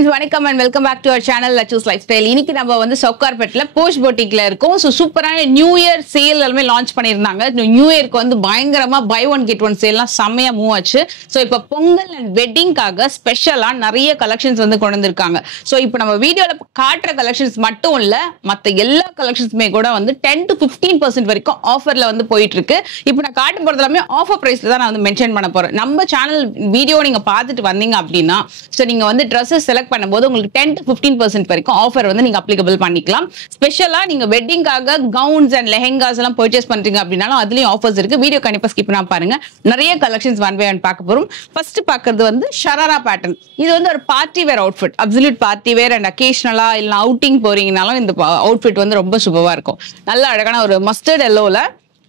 friends, welcome and welcome back to our channel Lachus Lifestyle. இன்னைக்கு நம்ம வந்து சவுகார்பேட்ல posh பொட்டிக்ல இருக்கோம். சோ சூப்பரான நியூ இயர் சேல் எல்லாமே லான்ச் பண்ணிருந்தாங்க. நியூ இயருக்கு வந்து பயங்கரமா buy one get one சேல்லாம் செமையா மூவ் ஆச்சு. சோ இப்போ பொங்கல் அண்ட் வெட்டிங்காக ஸ்பெஷலா நிறைய கலெக்ஷன்ஸ் வந்து கொண்டு வந்திருக்காங்க. சோ இப்போ நம்ம வீடியோல காட்டுற கலெக்ஷன்ஸ் மட்டும் இல்ல, மத்த எல்லா கலெக்ஷன்ஸ்மே கூட வந்து 10 to 15% வரைக்கும் ஆஃபர்ல வந்து போயிட்டு இருக்கு. இப்போ நான் காட்ட போறது எல்லாமே ஆஃபர் பிரைஸ்ல தான் நான் வந்து மென்ஷன் பண்ண போறேன். நம்ம சேனல் வீடியோ நீங்க பார்த்துட்டு வந்தீங்க அப்படின்னா சோ நீங்க வந்து Dresses செலக்ட் பண்ணும்போது உங்களுக்கு 10 to 15% வரைக்கும் ஆஃபர் வந்து நீங்க அப்ளிகபிள் பண்ணிக்கலாம். ஸ்பெஷலா நீங்க வெட்டிங்காக கவுன்ஸ் அண்ட் லெஹெங்காஸ் எல்லாம் பர்ச்சேஸ் பண்றீங்க அப்படினாலும் அதுலயும் ஆஃபர்ஸ் இருக்கு. வீடியோ கண்டிப்பா ஸ்கிப் பண்ணாம பாருங்க. நிறைய கலெக்ஷன்ஸ் ஒன் பை ஒன் பார்க்க போறோம். ஃபர்ஸ்ட் பார்க்கிறது வந்து ஷராரா பேட்டர்ன். இது வந்து ஒரு party wear outfit, absolute party wear and அகேஷனலா இல்ல அவுட்டிங் போறீங்கனாலும் இந்த அவுட்ஃபிட் வந்து ரொம்ப சூப்பரா இருக்கும். நல்ல அழகான ஒரு மஸ்டர்ட் எல்லோல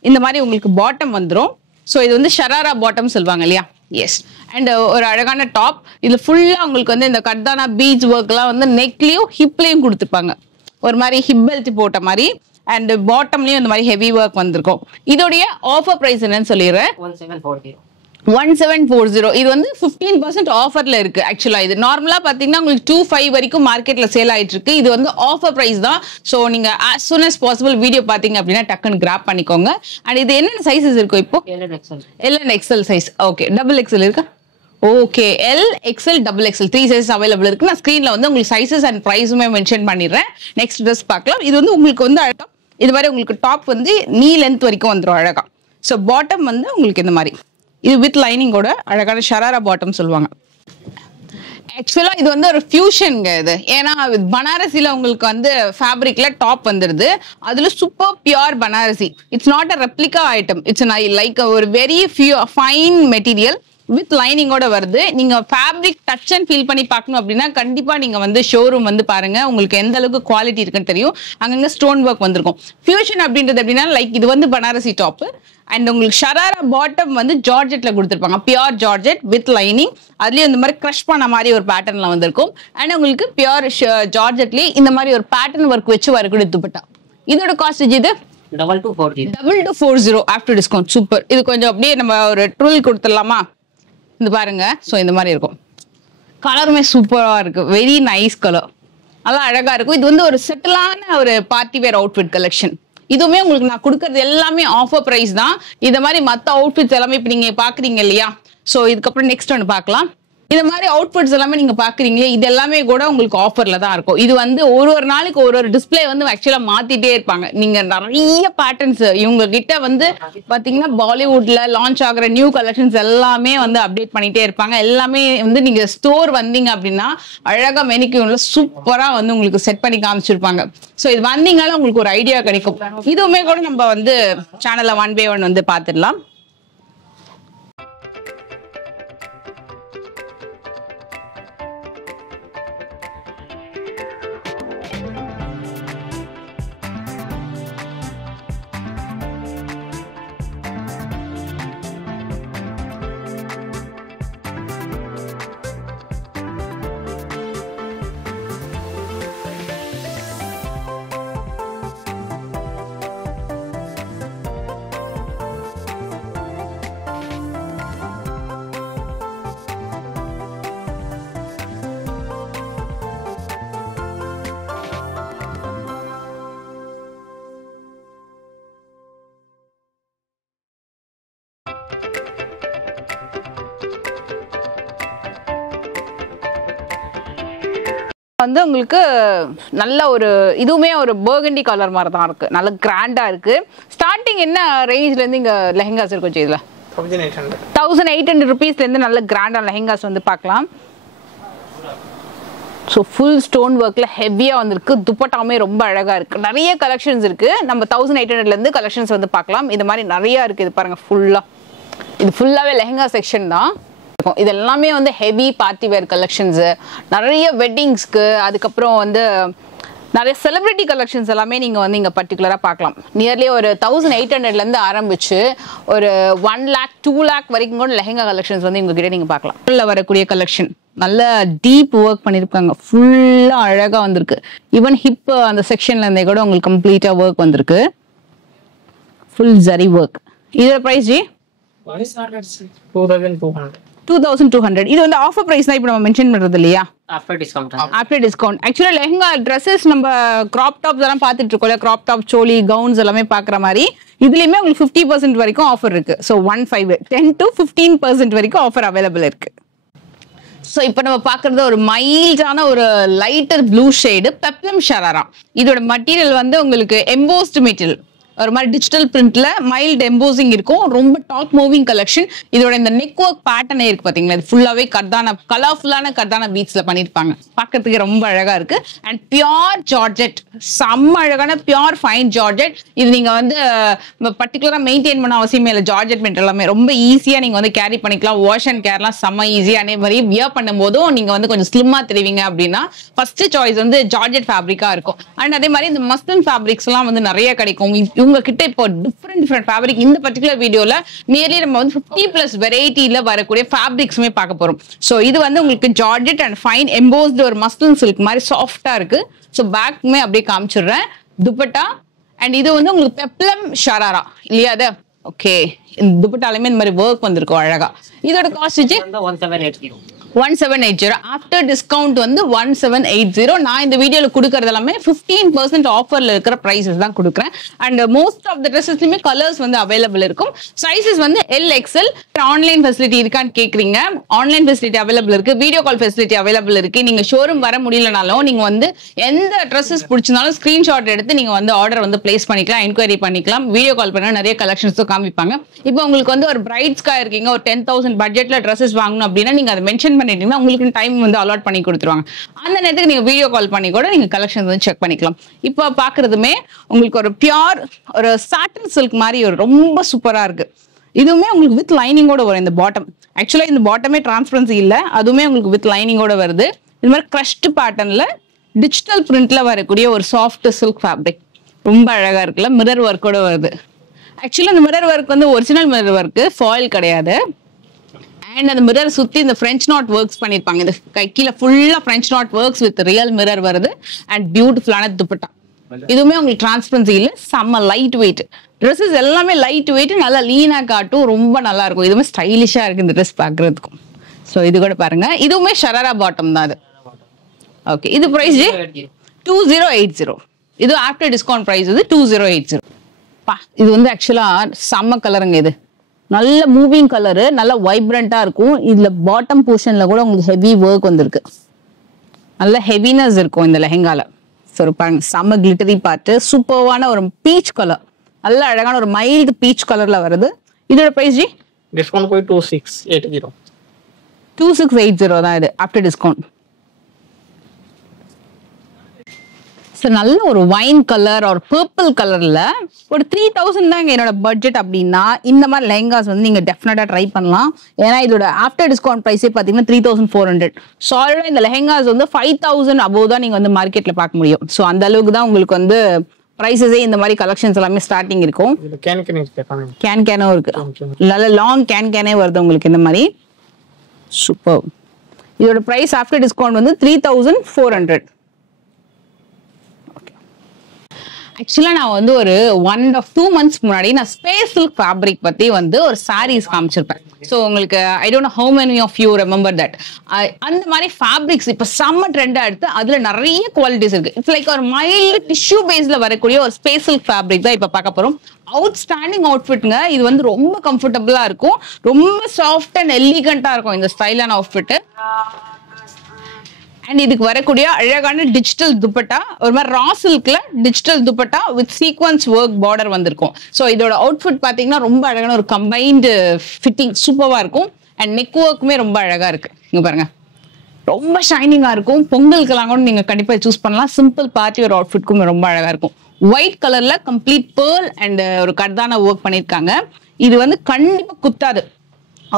இந்த மாதிரி உங்களுக்கு பாட்டம் வந்துரும். சோ இது வந்து ஷராரா பாட்டம் சொல்வாங்க இல்லையா? எஸ். அண்ட் ஒரு அழகான டாப். இதுல ஃபுல்லா உங்களுக்கு வந்து இந்த கர்தானா பீட்ஸ் ஒர்க் எல்லாம் வந்து நெக்லயும் ஹிப்லயும் கொடுத்துருப்பாங்க. ஒரு மாதிரி ஹிப் பெல்ட் போட்ட மாதிரி அண்ட் பாட்டம்லயும் இந்த மாதிரி ஹெவி ஒர்க் வந்திருக்கும். இதோடைய ஆஃபர் பிரைஸ் என்னன்னு சொல்லிடுறேன். 1740. இது வந்து 15% ஆஃபர்ல இருக்கு. ஆக்சுவலா இது நார்மலா பாத்தீங்கன்னா உங்களுக்கு 25 வரைக்கும் மார்க்கெட்ல சேல் ஆயிட்டு இருக்கு. இது வந்து ஆஃபர் பிரைஸ் தான். சோ நீங்க as soon as possible video பாத்தீங்க அப்படின்னா டக்குன்னு கிராப் பண்ணிக்கோங்க. அண்ட் இது என்னென்ன சைஸஸ் இருக்கும் இப்போ? L and XL size. Okay, double XL இருக்கா? Okay, L, XL, double XL 3 sizes available இருக்கு. நான் ஸ்கிரீன்ல வந்து உங்களுக்கு சைஸஸ் அண்ட் பிரைஸுமே மென்ஷன் பண்ணிடுறேன். நெக்ஸ்ட் ட்ரெஸ் பார்க்கலாம். இது வந்து உங்களுக்கு வந்து அழகா இது மாதிரி உங்களுக்கு டாப் வந்து நீ லென்த் வரைக்கும் வந்துடும் அழகா. ஸோ பாட்டம் வந்து உங்களுக்கு இந்த மாதிரி இது வித் லைனிங்கோட அழகான ஷராரா பாட்டம் சொல்லுவாங்க. ஆக்சுவலா இது வந்து ஒரு ஃபியூஷன்ங்க இது. ஏன்னா பனாரசில உங்களுக்கு வந்து ஃபேப்ரிக்ல டாப் வந்துருது. அதுல super pure Banarasi. It's not a replica item. It's like ஒரு வெரி ஃபைன் மெட்டீரியல் வித் லைனிங்கோட வருது. நீங்க ஃபேப்ரிக் டச் அண்ட் ஃபீல் பண்ணி பார்க்கணும் அப்படின்னா கண்டிப்பா நீங்க வந்து ஷோரூம் வந்து பாருங்க. உங்களுக்கு எந்த அளவுக்கு குவாலிட்டி இருக்குன்னு தெரியும். அங்கங்க ஸ்டோன் ஒர்க் வந்திருக்கும். ஃபியூஷன் அப்படின்றது எப்படின்னா லைக் இது வந்து பனாரசி டாப் அண்ட் உங்களுக்கு ஷராரா பாட்டம் வந்து ஜார்ஜெட்ல கொடுத்துருப்பாங்க. Pure georgette with lining. அதுலயும் இந்த மாதிரி கிரஷ் பண்ண மாதிரி ஒரு பேட்டர்ன்ல வந்திருக்கும். அண்ட் உங்களுக்கு பியூர் ஜார்ஜெட்லயே இந்த மாதிரி ஒரு பேட்டர்ன் ஒர்க் வச்சு வரக்கூடிய துப்பட்டா. இதோட காஸ்ட் இது 2240 ஆஃப்டர் டிஸ்கவுண்ட். சூப்பர். இது கொஞ்சம் அப்படியே நம்ம ஒரு ட்ரில் கொடுத்துடலாமா? இந்த பாருங்க. ஸோ இந்த மாதிரி இருக்கும். கலருமே சூப்பரா இருக்கு. Very nice colour. நல்லா அழகா இருக்கும். இது வந்து ஒரு செட்டிலான ஒரு பார்ட்டி வேர் அவுட்ஃபிட் கலெக்ஷன். இதுவுமே உங்களுக்கு நான் கொடுக்கறது எல்லாமே ஆஃபர் பிரைஸ் தான். இந்த மாதிரி மற்ற அவுட்ஃபிட்ஸ் எல்லாமே இப்போ நீங்க பாக்குறீங்க இல்லையா? ஸோ இதுக்கப்புறம் நெக்ஸ்ட் ஒன்று பார்க்கலாம். இந்த மாதிரி அவுட்ஃபிட்ஸ் எல்லாமே நீங்க பாக்குறீங்களே, இது எல்லாமே கூட உங்களுக்கு ஆஃபர்ல தான் இருக்கும். இது வந்து ஒரு நாளைக்கு ஒரு டிஸ்பிளே வந்து ஆக்சுவலா மாத்திட்டே இருப்பாங்க. நீங்க நிறைய பேட்டர்ன்ஸ் இவங்க கிட்ட வந்து பாத்தீங்கன்னா பாலிவுட்ல லான்ச் ஆகுற நியூ கலெக்ஷன்ஸ் எல்லாமே வந்து அப்டேட் பண்ணிட்டே இருப்பாங்க. எல்லாமே வந்து நீங்க ஸ்டோர் வந்தீங்க அப்படின்னா அழகா மெனிக்யூன்ல சூப்பரா வந்து உங்களுக்கு செட் பண்ணி காமிச்சிருப்பாங்க. ஸோ இது வந்தீங்கனால உங்களுக்கு ஒரு ஐடியா கிடைக்கும். இதுவுமே கூட நம்ம வந்து சேனல்ல ஒன் பை ஒன் வந்து பாத்துடலாம். வந்து உங்களுக்கு நல்ல ஒரு இதுவுமே ஒரு பர்கண்டி கலர் மாதிரி தான் இருக்கு. நல்ல கிராண்டா இருக்கு. ஸ்டார்டிங் என்ன ரேஞ்ச்ல இருந்து இங்க லெஹெங்காஸ் இருக்கும் இதுல? 1800 rupeesல இருந்து நல்ல கிராண்டா லெஹெங்காஸ் வந்து பார்க்கலாம். ஸோ ஃபுல் ஸ்டோன் ஒர்க்ல ஹெவியா வந்திருக்கு. துப்பட்டாவுமே ரொம்ப அழகா இருக்கு. நிறைய கலெக்ஷன்ஸ் இருக்கு. நம்ம 1800ல இருந்து கலெக்ஷன்ஸ் வந்து பார்க்கலாம். இது மாதிரி நிறைய இருக்கு. இது பாருங்க ஃபுல்லா. இது ஃபுல்லாவே லெஹெங்கா செக்ஷன் தான். இது எல்லாமே வந்து ஹெவி பார்ட்டி வேர் கலெக்ஷன்ஸ். நிறைய வெட்டிங்ஸ்க்கு அதுக்கப்புறம் வந்து நிறைய செலிபிரிட்டி கலெக்ஷன்ஸ் எல்லாமே நீங்க வந்து இங்க பர்டிகுலரா பார்க்கலாம். நியர்லி ஒரு 1800ல இருந்து ஆரம்பிச்சு ஒரு 1 lakh 2 lakh வரைக்கும் கூட லெஹெங்கா கலெக்ஷன்ஸ் வந்து உங்க கிட்ட நீங்க பார்க்கலாம். உள்ள வரக்கூடிய கலெக்ஷன் நல்ல டீப் ஒர்க் பண்ணிருக்காங்க. ஃபுல்லா அழகா வந்திருக்கு. ஈவன் ஹிப் அந்த செக்ஷன்ல இருந்தே கூட உங்களுக்கு கம்ப்ளீட்டா ஒர்க் வந்திருக்கு. Full zari work. இதோட பிரைஸ் ஜி? 2200. 2200. இது வந்து ஆஃபர் பிரைஸ் தான் இப்போ நம்ம மென்ஷன் பண்றது இல்லையா? After discount. After discount. ஆக்சுவலா லெஹங்கா ட்ரெஸ்ஸஸ் நம்ம கிராப் டாப்ஸ் எல்லாம் பார்த்துட்டு இருக்கோம்ல, கிராப் டாப், சோலி, கவுன்ஸ் எல்லாமே பார்க்குற மாதிரி இதுலயுமே உங்களுக்கு 50% வரைக்கும் ஆஃபர் இருக்கு. ஸோ 10 to 15% வரைக்கும் ஆஃபர் அவைலபிள் இருக்கு. ஸோ இப்போ நம்ம பார்க்குறது ஒரு மைல்டான ஒரு lighter blue shade peplum sharara. இதோட மெட்டீரியல் வந்து உங்களுக்கு எம்போஸ்டு மெட்டீரியல், ஒரு மாதிரி டிஜிட்டல் பிரிண்ட்ல மைல்டு எம்போசிங் இருக்கும். ரொம்ப டாப் மூவிங் கலெக்ஷன். இதோட இந்த நெக் ஒர்க் பேட்டர்னே இருக்கு பாத்தீங்களா, இது ஃபுல்லாவே கர்தானா, கலர்ஃபுல்லான கர்தானா பீட்ஸ்ல பண்ணிருப்பாங்க. பார்க்கிறதுக்கு ரொம்ப அழகா இருக்கு. அண்ட் பியோர் ஜார்ஜெட், செம்ம அழகான பியோர் ஃபைன் ஜார்ஜெட். இது நீங்க வந்து பர்டிகுலரா மெயின்டைன் பண்ண அவசியமே இல்லை. ஜார்ஜெட் மெட்டீரியல் எல்லாமே ரொம்ப ஈஸியா நீங்க வந்து கேரி பண்ணிக்கலாம். வாஷ் அண்ட் கேர்லாம் செம்ம ஈஸியா. அதே மாதிரி வியர் பண்ணும் போதும் நீங்க வந்து கொஞ்சம் ஸ்லிம்மா தெரிவிங்க அப்படின்னா ஃபர்ஸ்ட் சாய்ஸ் வந்து ஜார்ஜெட் ஃபேப்ரிக்கா இருக்கும். அண்ட் அதே மாதிரி இந்த மஸ்லின் ஃபேப்ரிக்ஸ் எல்லாம் வந்து நிறைய கிடைக்கும் உங்ககிட்ட. இப்போ டிஃப்ரெண்ட் ஃபேப்ரிக் இந்த பர்டிகுலர் வீடியோல நியர்லி நம்ம வந்து 50+ வெரைட்டில வரக்கூடிய ஃபேப்ரிக்ஸுமே பார்க்க போறோம். ஸோ இது வந்து உங்களுக்கு ஜார்ஜெட் அண்ட் ஃபைன் எம்போஸ்டு ஒரு மஸ்லின் சில்க் மாதிரி சாஃப்டா இருக்கு. ஸோ பேக்குமே அப்படியே காமிச்சிடுறேன். துப்பட்டா அண்ட் இது வந்து உங்களுக்கு பெப்ளம் ஷராரா இல்லையா? அது ஓகே. இந்த துப்பட்டாலுமே இந்த மாதிரி ஒர்க் வந்திருக்கும் அழகா. இதோட காஸ்ட் 1780. ஆஃப்டர் டிஸ்கவுண்ட் வந்து 1780. நான் இந்த வீடியோல கொடுக்கறது எல்லாமே 15% ஆஃபர்ல இருக்கிற பிரைசஸ் தான் கொடுக்குறேன். அண்ட் மோஸ்ட் ஆஃப் த ட்ரெஸ்ஸஸ்லயுமே கலர்ஸ் வந்து அவைலபிள் இருக்கும். சைசஸ் வந்து LXL. ஆன்லைன் ஃபெசிலிட்டி இருக்கான்னு கேக்குறீங்க. ஆன்லைன் ஃபெசிலிட்டி அவைலபிள் இருக்கு. வீடியோ கால் ஃபெசிலிட்டி அவைலபிள் இருக்கு. நீங்க ஷோரூம் வர முடியலனாலும் நீங்க வந்து எந்த ட்ரெஸ்ஸஸ் பிடிச்சிருந்தாலும் ஸ்கிரீன்ஷாட் எடுத்து நீங்க வந்து ஆர்டர் வந்து பிளேஸ் பண்ணிக்கலாம், என்கொயரி பண்ணிக்கலாம். வீடியோ கால் பண்ணா நிறைய கலெக்ஷன்ஸும் காமிப்பாங்க. இப்போ உங்களுக்கு வந்து ஒரு பிரைட்ஸ்க்கா இருக்கீங்க, ஒரு 10,000 பட்ஜெட்ல ட்ரெஸ்ஸஸ் வாங்கணும் அப்படின்னா நீங்க அதை மென்ஷன் பண்ணிட்டீங்கன்னா உங்களுக்கு டைம் வந்து அலாட் பண்ணி கொடுத்துருவாங்க. அந்த நேரத்துக்கு நீங்க வீடியோ கால் பண்ணி கூட நீங்க கலெக்ஷன் வந்து செக் பண்ணிக்கலாம். இப்போ பாக்குறதுமே உங்களுக்கு ஒரு பியூர் ஒரு சாட்டன் சில்க் மாதிரி ஒரு ரொம்ப சூப்பரா இருக்கு. இதுவுமே உங்களுக்கு வித் லைனிங்கோட வரும். இந்த பாட்டம் ஆக்சுவலா இந்த பாட்டமே டிரான்ஸ்பரன்சி இல்ல, அதுவுமே உங்களுக்கு வித் லைனிங்கோட வருது. இது மாதிரி கிரஷ்ட் பேட்டர்ன்ல டிஜிட்டல் பிரிண்ட்ல வரக்கூடிய ஒரு சாஃப்ட் சில்க் ஃபேப்ரிக் ரொம்ப அழகா இருக்குல்ல. மிரர் ஒர்க்கோட வருது. ஆக்சுவலா இந்த மிரர் ஒர்க் வந்து ஒரிஜினல் மிரர் ஒர்க், ஃபாயில் கிடையாது. அண்ட் அந்த மிரர் சுத்தி இந்த பிரெஞ்ச் நாட் ஒர்க்ஸ் பண்ணிருப்பாங்க. இந்த கீழே ஃபுல்லா French not works with real mirror வருது. அண்ட் பியூட்டிஃபுல்லான துப்பட்டா. இதுவுமே உங்களுக்கு டிரான்ஸ்பரன்சி இல்லை, செம்ம லைட் வெயிட். ட்ரெஸ்ஸஸ் எல்லாமே லைட் வெயிட், நல்லா லீனா காட்டும், ரொம்ப நல்லா இருக்கும். இதுவுமே ஸ்டைலிஷா இருக்கு இந்த ட்ரெஸ் பாக்குறதுக்கும். ஸோ இது கூட பாருங்க, இதுவுமே ஷராரா பாட்டம் தான் அது. ஓகே, இது பிரைஸ் 2080. இது ஆஃப்டர் டிஸ்கவுண்ட் பிரைஸ் வந்து 2080. இது வந்து ஆக்சுவலா செம்ம கலருங்க. இது நல்ல மூவிங் கலரு, நல்ல வைப்ரண்டா இருக்கும். இதுல பாட்டம் போர்ஷன்ல கூட உங்களுக்கு ஹெவி ஒர்க் வந்திருக்கு. நல்ல ஹெவினஸ் இருக்கும் இந்த லெஹங்கால. சரி பாருங்க, செம்ம கிளிட்டரி பார்ட், சூப்பர்வான ஒரு பீச் கலர், நல்ல அழகான ஒரு மைல்டு பீச் கலர்ல வருது. இதோட பிரைஸ் டிஸ்கவுண்ட் போய் 2680. 2680 தான் இது ஆஃப்டர் டிஸ்கவுண்ட். நல்ல ஒரு வைன் கலர் ஒரு பர்பிள் கலர்ல ஒரு 3000 தாங்க என்னோட பட்ஜெட் அப்படின்னா இந்த மாதிரி லெஹங்காஸ் வந்து நீங்க டெஃபினட்டா ட்ரை பண்ணலாம். ஏன்னா இதோட ஆஃப்டர் டிஸ்கவுண்ட் பிரைஸே பாத்தீங்கன்னா 3400. ஸோ ஆல்ரெடி இந்த லெஹங்காஸ் வந்து 5000 அபோவ் தான் நீங்க வந்து மார்க்கெட்ல பார்க்க முடியும். ஸோ அந்த அளவுக்கு தான் உங்களுக்கு வந்து பிரைஸஸே இந்த மாதிரி கலெக்ஷன்ஸ் எல்லாமே ஸ்டார்டிங் இருக்கும். கேனும் இருக்கு, நல்ல லாங் கேனே வருது உங்களுக்கு இந்த மாதிரி. சூப்பர். இதோட பிரைஸ் ஆஃப்டர் டிஸ்கவுண்ட் வந்து 3400. ஆக்சுவலா நான் வந்து ஒரு 1.5 months முன்னாடி நான் ஸ்பேஸ் சில்க் ஃபேப்ரிக் பத்தி வந்து ஒரு சாரீஸ் காமிச்சிருப்பேன். ஸோ உங்களுக்கு I don't know how many of you remember that. அந்த மாதிரி ஃபேப்ரிக்ஸ் இப்போ செம்ம ட்ரெண்டா எடுத்து அதுல நிறைய குவாலிட்டிஸ் இருக்கு. இட்ஸ் லைக் ஒரு மைல்டு டிஷ்யூ பேஸ்ல வரக்கூடிய ஒரு ஸ்பேஸ் சில்க் ஃபேப்ரிக் தான் இப்போ பார்க்க போறோம். அவுட்ஸ்டாண்டிங் அவுட்ஃபிட்ங்க. இது வந்து ரொம்ப கம்ஃபர்டபுளா இருக்கும், ரொம்ப சாஃப்ட் அண்ட் எலிகண்டா இருக்கும் இந்த ஸ்டைலான அவுட்ஃபிட். அண்ட் இதுக்கு வரக்கூடிய அழகான டிஜிட்டல் துப்பட்டா, ஒரு மாதிரி ரா சில்க்ல digital dupatta with sequins work border வந்திருக்கும். ஸோ இதோட அவுட்ஃபிட் பாத்தீங்கன்னா ரொம்ப அழகான ஒரு கம்பைன்டு ஃபிட்டிங் சூப்பரா இருக்கும். அண்ட் நெக் ஒர்க்குமே ரொம்ப அழகா இருக்கு. இங்க பாருங்க, ரொம்ப ஷைனிங்கா இருக்கும். பொங்கலுக்கெல்லாம் கூட நீங்க கண்டிப்பா சூஸ் பண்ணலாம். சிம்பிள் பார்ட்டி ஒரு அவுட்ஃபிட்க்கும் ரொம்ப அழகா இருக்கும். ஒயிட் கலர்ல கம்ப்ளீட் பேர்ல் அண்ட் ஒரு கர்தானா ஒர்க் பண்ணிருக்காங்க. இது வந்து கண்டிப்பா குத்தாது,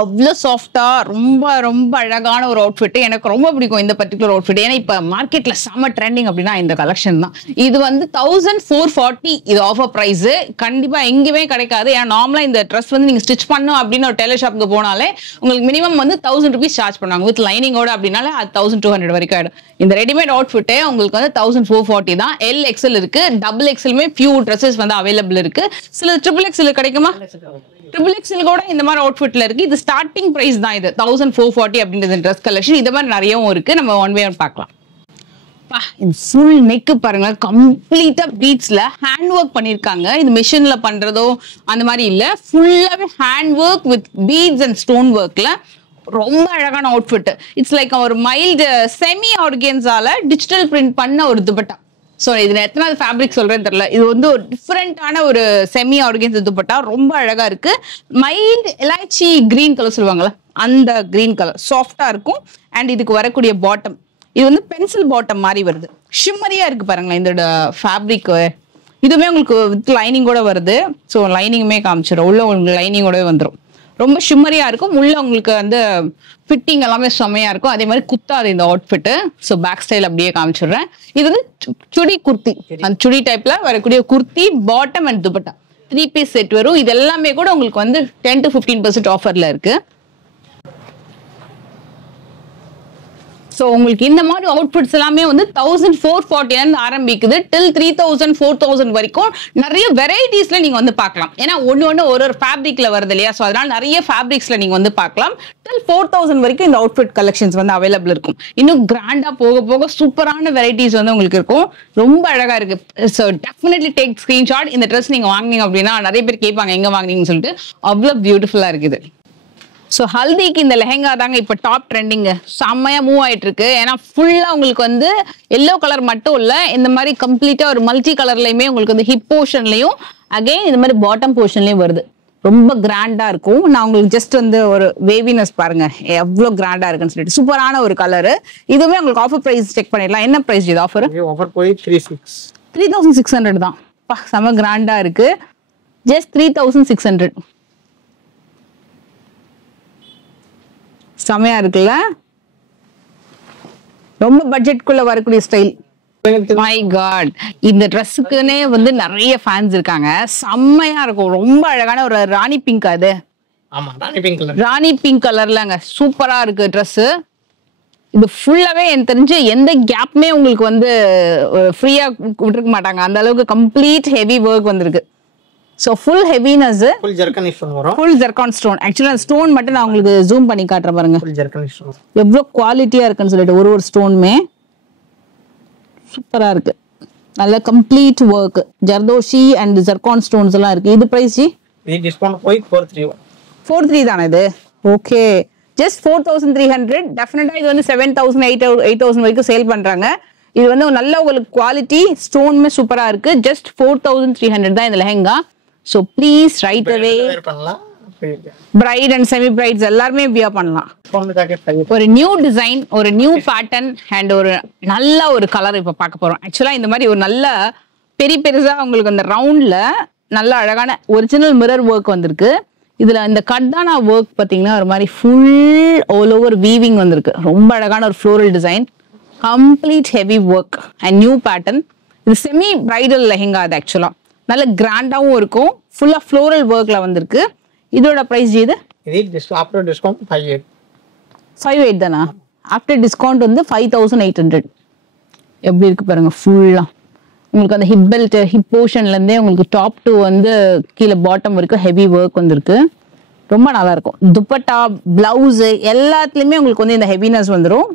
அவ்வளோ சாஃப்டா ரொம்ப ரொம்ப அழகான ஒரு அவுட்ஃபிட். எனக்கு ரொம்ப பிடிக்கும் இந்த பர்டிகுலர் அவுட்ஃபிட். ஏன்னா இப்போ மார்க்கெட்ல செம்ம ட்ரெண்டிங் அப்படின்னா இந்த கலெக்ஷன் தான். இது வந்து 1440 இது ஆஃபர் பிரைஸ். கண்டிப்பா எங்கேயுமே கிடைக்காது. ஏன்னா நார்மலா இந்த ட்ரெஸ் வந்து நீங்க ஸ்டிச் பண்ணணும் அப்படின்னு ஒரு டெய்லர் ஷாப்புக்கு போனாலே உங்களுக்கு மினிமம் வந்து 1000 rupees சார்ஜ் பண்ணுவாங்க. வித் லைனிங்கோட அப்படின்னால அது 1200 வரைக்கும் ஆயிடும். இந்த ரெடிமேட் அவுட்ஃபிட்டே உங்களுக்கு வந்து 1440 தான். LXL இருக்கு, XXLமே ஃபியூ ட்ரெஸ்ஸஸ் வந்து அவைலபிள் இருக்கு. சில XXL கிடைக்குமா? XXL கூட இந்த மாதிரி அவுட்ஃபிட்ல இருக்கு. இது ஸ்டார்டிங் பிரைஸ் தான் இது 1440 அப்படின்றது ட்ரெஸ் கலெக்ஷன். இது மாதிரி நிறையவும் இருக்கு. நம்ம ஒன் பை ஒன் பார்க்கலாம். ஃபுல் நெக் பாருங்க, கம்ப்ளீட்டா பீட்ஸ்ல ஹேண்ட் ஒர்க் பண்ணிருக்காங்க. இது மிஷின்ல பண்றதோ அந்த மாதிரி இல்ல, ஃபுல்லாவே hand work with beads and stone ஒர்க்ல ரொம்ப அழகான அவுட்ஃபிட். இட்ஸ் லைக் ஒரு மைல்டு செமி ஆர்கன்ஸால டிஜிட்டல் பிரிண்ட் பண்ண ஒரு துப்பட்டா. ஸோ இதுல எத்தனாவது ஃபேப்ரிக் சொல்றேன்னு தெரியல. இது வந்து ஒரு டிஃப்ரெண்டான ஒரு செமி ஆர்கன்ஸ் துப்பட்டா, ரொம்ப அழகா இருக்கு. மைல்டு எலாய்ச்சி கிரீன் கலர் சொல்லுவாங்கல்ல, அந்த கிரீன் கலர் சாஃப்டா இருக்கும். அண்ட் இதுக்கு வரக்கூடிய பாட்டம் இது வந்து பென்சில் பாட்டம் மாதிரி வருது, ஷிம்மரியா இருக்கு பாருங்களேன் இந்த ஃபேப்ரிக். இதுவுமே உங்களுக்கு வித் லைனிங்கோட வருது. ஸோ லைனிங்குமே காமிச்சிடும், உள்ள உங்களுக்கு லைனிங்கோடவே வந்துடும். ரொம்ப ஷிம்மரியா இருக்கும். உள்ள உங்களுக்கு வந்து ஃபிட்டிங் எல்லாமே செம்மையா இருக்கும். அதே மாதிரி குத்தாது இந்த அவுட்ஃபிட்டு. ஸோ பேக் ஸ்டைல் அப்படியே காமிச்சிடுறேன். இது வந்து சுடி குர்த்தி, அந்த சுடி டைப்ல வரக்கூடிய kurti, bottom and dupatta 3 piece set வரும். இது எல்லாமே கூட உங்களுக்கு வந்து 10 to 15% ஆஃபர்ல இருக்கு. ஸோ உங்களுக்கு இந்த மாதிரி அவுட்ஃபிட்ஸ் எல்லாமே வந்து 1440 ஆரம்பிக்குது டில் 3000 4000 வரைக்கும் நிறைய வெரைட்டிஸ்ல நீங்க வந்து பார்க்கலாம். ஏன்னா ஒன்று ஒரு ஃபேப்ரிக்ல வருது இல்லையா, ஸோ அதனால நிறைய ஃபேப்ரிக்ஸ்ல நீங்க வந்து பார்க்கலாம். டில் 4000 வரைக்கும் இந்த அவுட்ஃபிட் கலெக்ஷன்ஸ் வந்து அவைலபிள் இருக்கும். இன்னும் கிராண்டா போக போக சூப்பரான வெரைட்டிஸ் வந்து உங்களுக்கு இருக்கும். ரொம்ப அழகா இருக்கு. So definitely take screenshot. இந்த ட்ரெஸ் நீங்க வாங்கினீங்க அப்படின்னா நிறைய பேர் கேட்பாங்க எங்க வாங்கினீங்கன்னு சொல்லிட்டு. அவ்வளோ பியூட்டிஃபுல்லா இருக்குது. ஸோ ஹல்திக்கு இந்த லெஹெங்கா தாங்க இப்போ டாப் ட்ரெண்டிங், செம்மையா மூவ் ஆயிட்டு இருக்கு. ஏன்னா ஃபுல்லா உங்களுக்கு வந்து எல்லோ கலர் மட்டும் இல்ல, இந்த மாதிரி கம்ப்ளீட்டா ஒரு மல்டி கலர்லயுமே உங்களுக்கு வந்து ஹிப் போர்ஷன்லயும் அகைன் இந்த மாதிரி பாட்டம் போர்ஷன்லயும் வருது. ரொம்ப கிராண்டா இருக்கும். நான் உங்களுக்கு ஜஸ்ட் வந்து ஒரு வேவினஸ் பாருங்க எவ்வளோ கிராண்டா இருக்குன்னு சொல்லிட்டு சூப்பரான ஒரு கலரு. இதுவுமே உங்களுக்கு ஆஃபர் பிரைஸ் செக் பண்ணிடலாம். என்ன பிரைஸ் இது ஆஃபர்? ஆஃபர் போய் 3600 தான். செம கிராண்டா இருக்கு. ஜஸ்ட் 3600. செமையா இருக்குல்ல, ரொம்ப பட்ஜெட்குள்ள வரக்கூடிய ஸ்டைல். மை காட், இந்த ட்ரெஸ்ஸுக்குன்னே வந்து நிறைய ஃபேன்ஸ் இருக்காங்க. செம்மையா இருக்கும். ரொம்ப அழகான ஒரு ராணி பிங்க். அது ஆமா, ராணி பிங்க் கலர். ராணி பிங்க் கலர்லங்க சூப்பரா இருக்கு ட்ரெஸ். இது ஃபுல்லாவே எனக்கு தெரிஞ்சு எந்த கேப்புமே உங்களுக்கு வந்து ஃப்ரீயா விட்டுருக்க மாட்டாங்க. அந்த அளவுக்கு கம்ப்ளீட் ஹெவி ஒர்க் வந்திருக்கு. So full heaviness, full zircon stone வரும். Full zircon stone. Actually stone மட்டும் நான் உங்களுக்கு ஜூம் பண்ணி காட்டுறேன் பாருங்க, ஃபுல் ஜர்கன் ஸ்டோன் எவ்வளோ குவாலிட்டியா இருக்குன்னு சொல்லிட்டு. ஒரு ஸ்டோனுமே சூப்பரா இருக்கு. நல்ல complete work, zardozi and zircon stones எல்லாம் இருக்கு. இது பிரைஸ் ஜி? இது டிஸ்கவுண்ட் போய் 43 தானே இது? Okay, just 4300. டெஃபினட்டா இது வந்து 7000 8000 வரைக்கும் சேல் பண்றாங்க. இது வந்து நல்ல உங்களுக்கு குவாலிட்டி, ஸ்டோனுமே சூப்பரா இருக்கு. ஜஸ்ட் 4300 தான் இந்த lehenga. So please right away bride and semi brides எல்லாருமே வியர் பண்ணலாம். ஒரு நியூ டிசைன், ஒரு நியூ பேட்டர்ன் அண்ட் ஒரு நல்ல ஒரு கலர் இப்போ பார்க்க போறோம். ஆக்சுவலா இந்த மாதிரி ஒரு நல்ல பெருசா உங்களுக்கு அந்த ரவுண்ட்ல நல்ல அழகான ஒரிஜினல் மிரர் ஒர்க் வந்திருக்கு. இதுல இந்த கர்தானா ஒர்க் பாத்தீங்கன்னா ஒரு மாதிரி ஃபுல் ஆல் ஓவர் வீவிங் வந்திருக்கு. ரொம்ப அழகான ஒரு floral design, complete heavy work and new pattern. இது செமி பிரைடல் லெஹெங்கா. அது ஆக்சுவலா நல்ல கிராண்டாவும் இருக்கும். ஃபுல்லா ஃப்ளோரல் ஒர்க்ல வந்திருக்கு. இதோட பிரைஸ் இது ஆஃப்டர் டிஸ்கவுண்ட் 58 தானா? ஆஃப்டர் டிஸ்கவுண்ட் வந்து 5800. எப்படி இருக்கு பாருங்க. ஃபுல்லா உங்களுக்கு அந்த ஹிப் பெல்ட், ஹிப் போர்ஷன்ல இருந்தே உங்களுக்கு டாப் டு வந்து கீழே பாட்டம் வரைக்கும் ஹெவி ஒர்க் வந்திருக்கு. ரொம்ப நல்லா இருக்கும். துப்பட்டா, பிளவுஸ் எல்லாத்துலயுமே உங்களுக்கு வந்து இந்த ஹெவினஸ் வந்துடும்.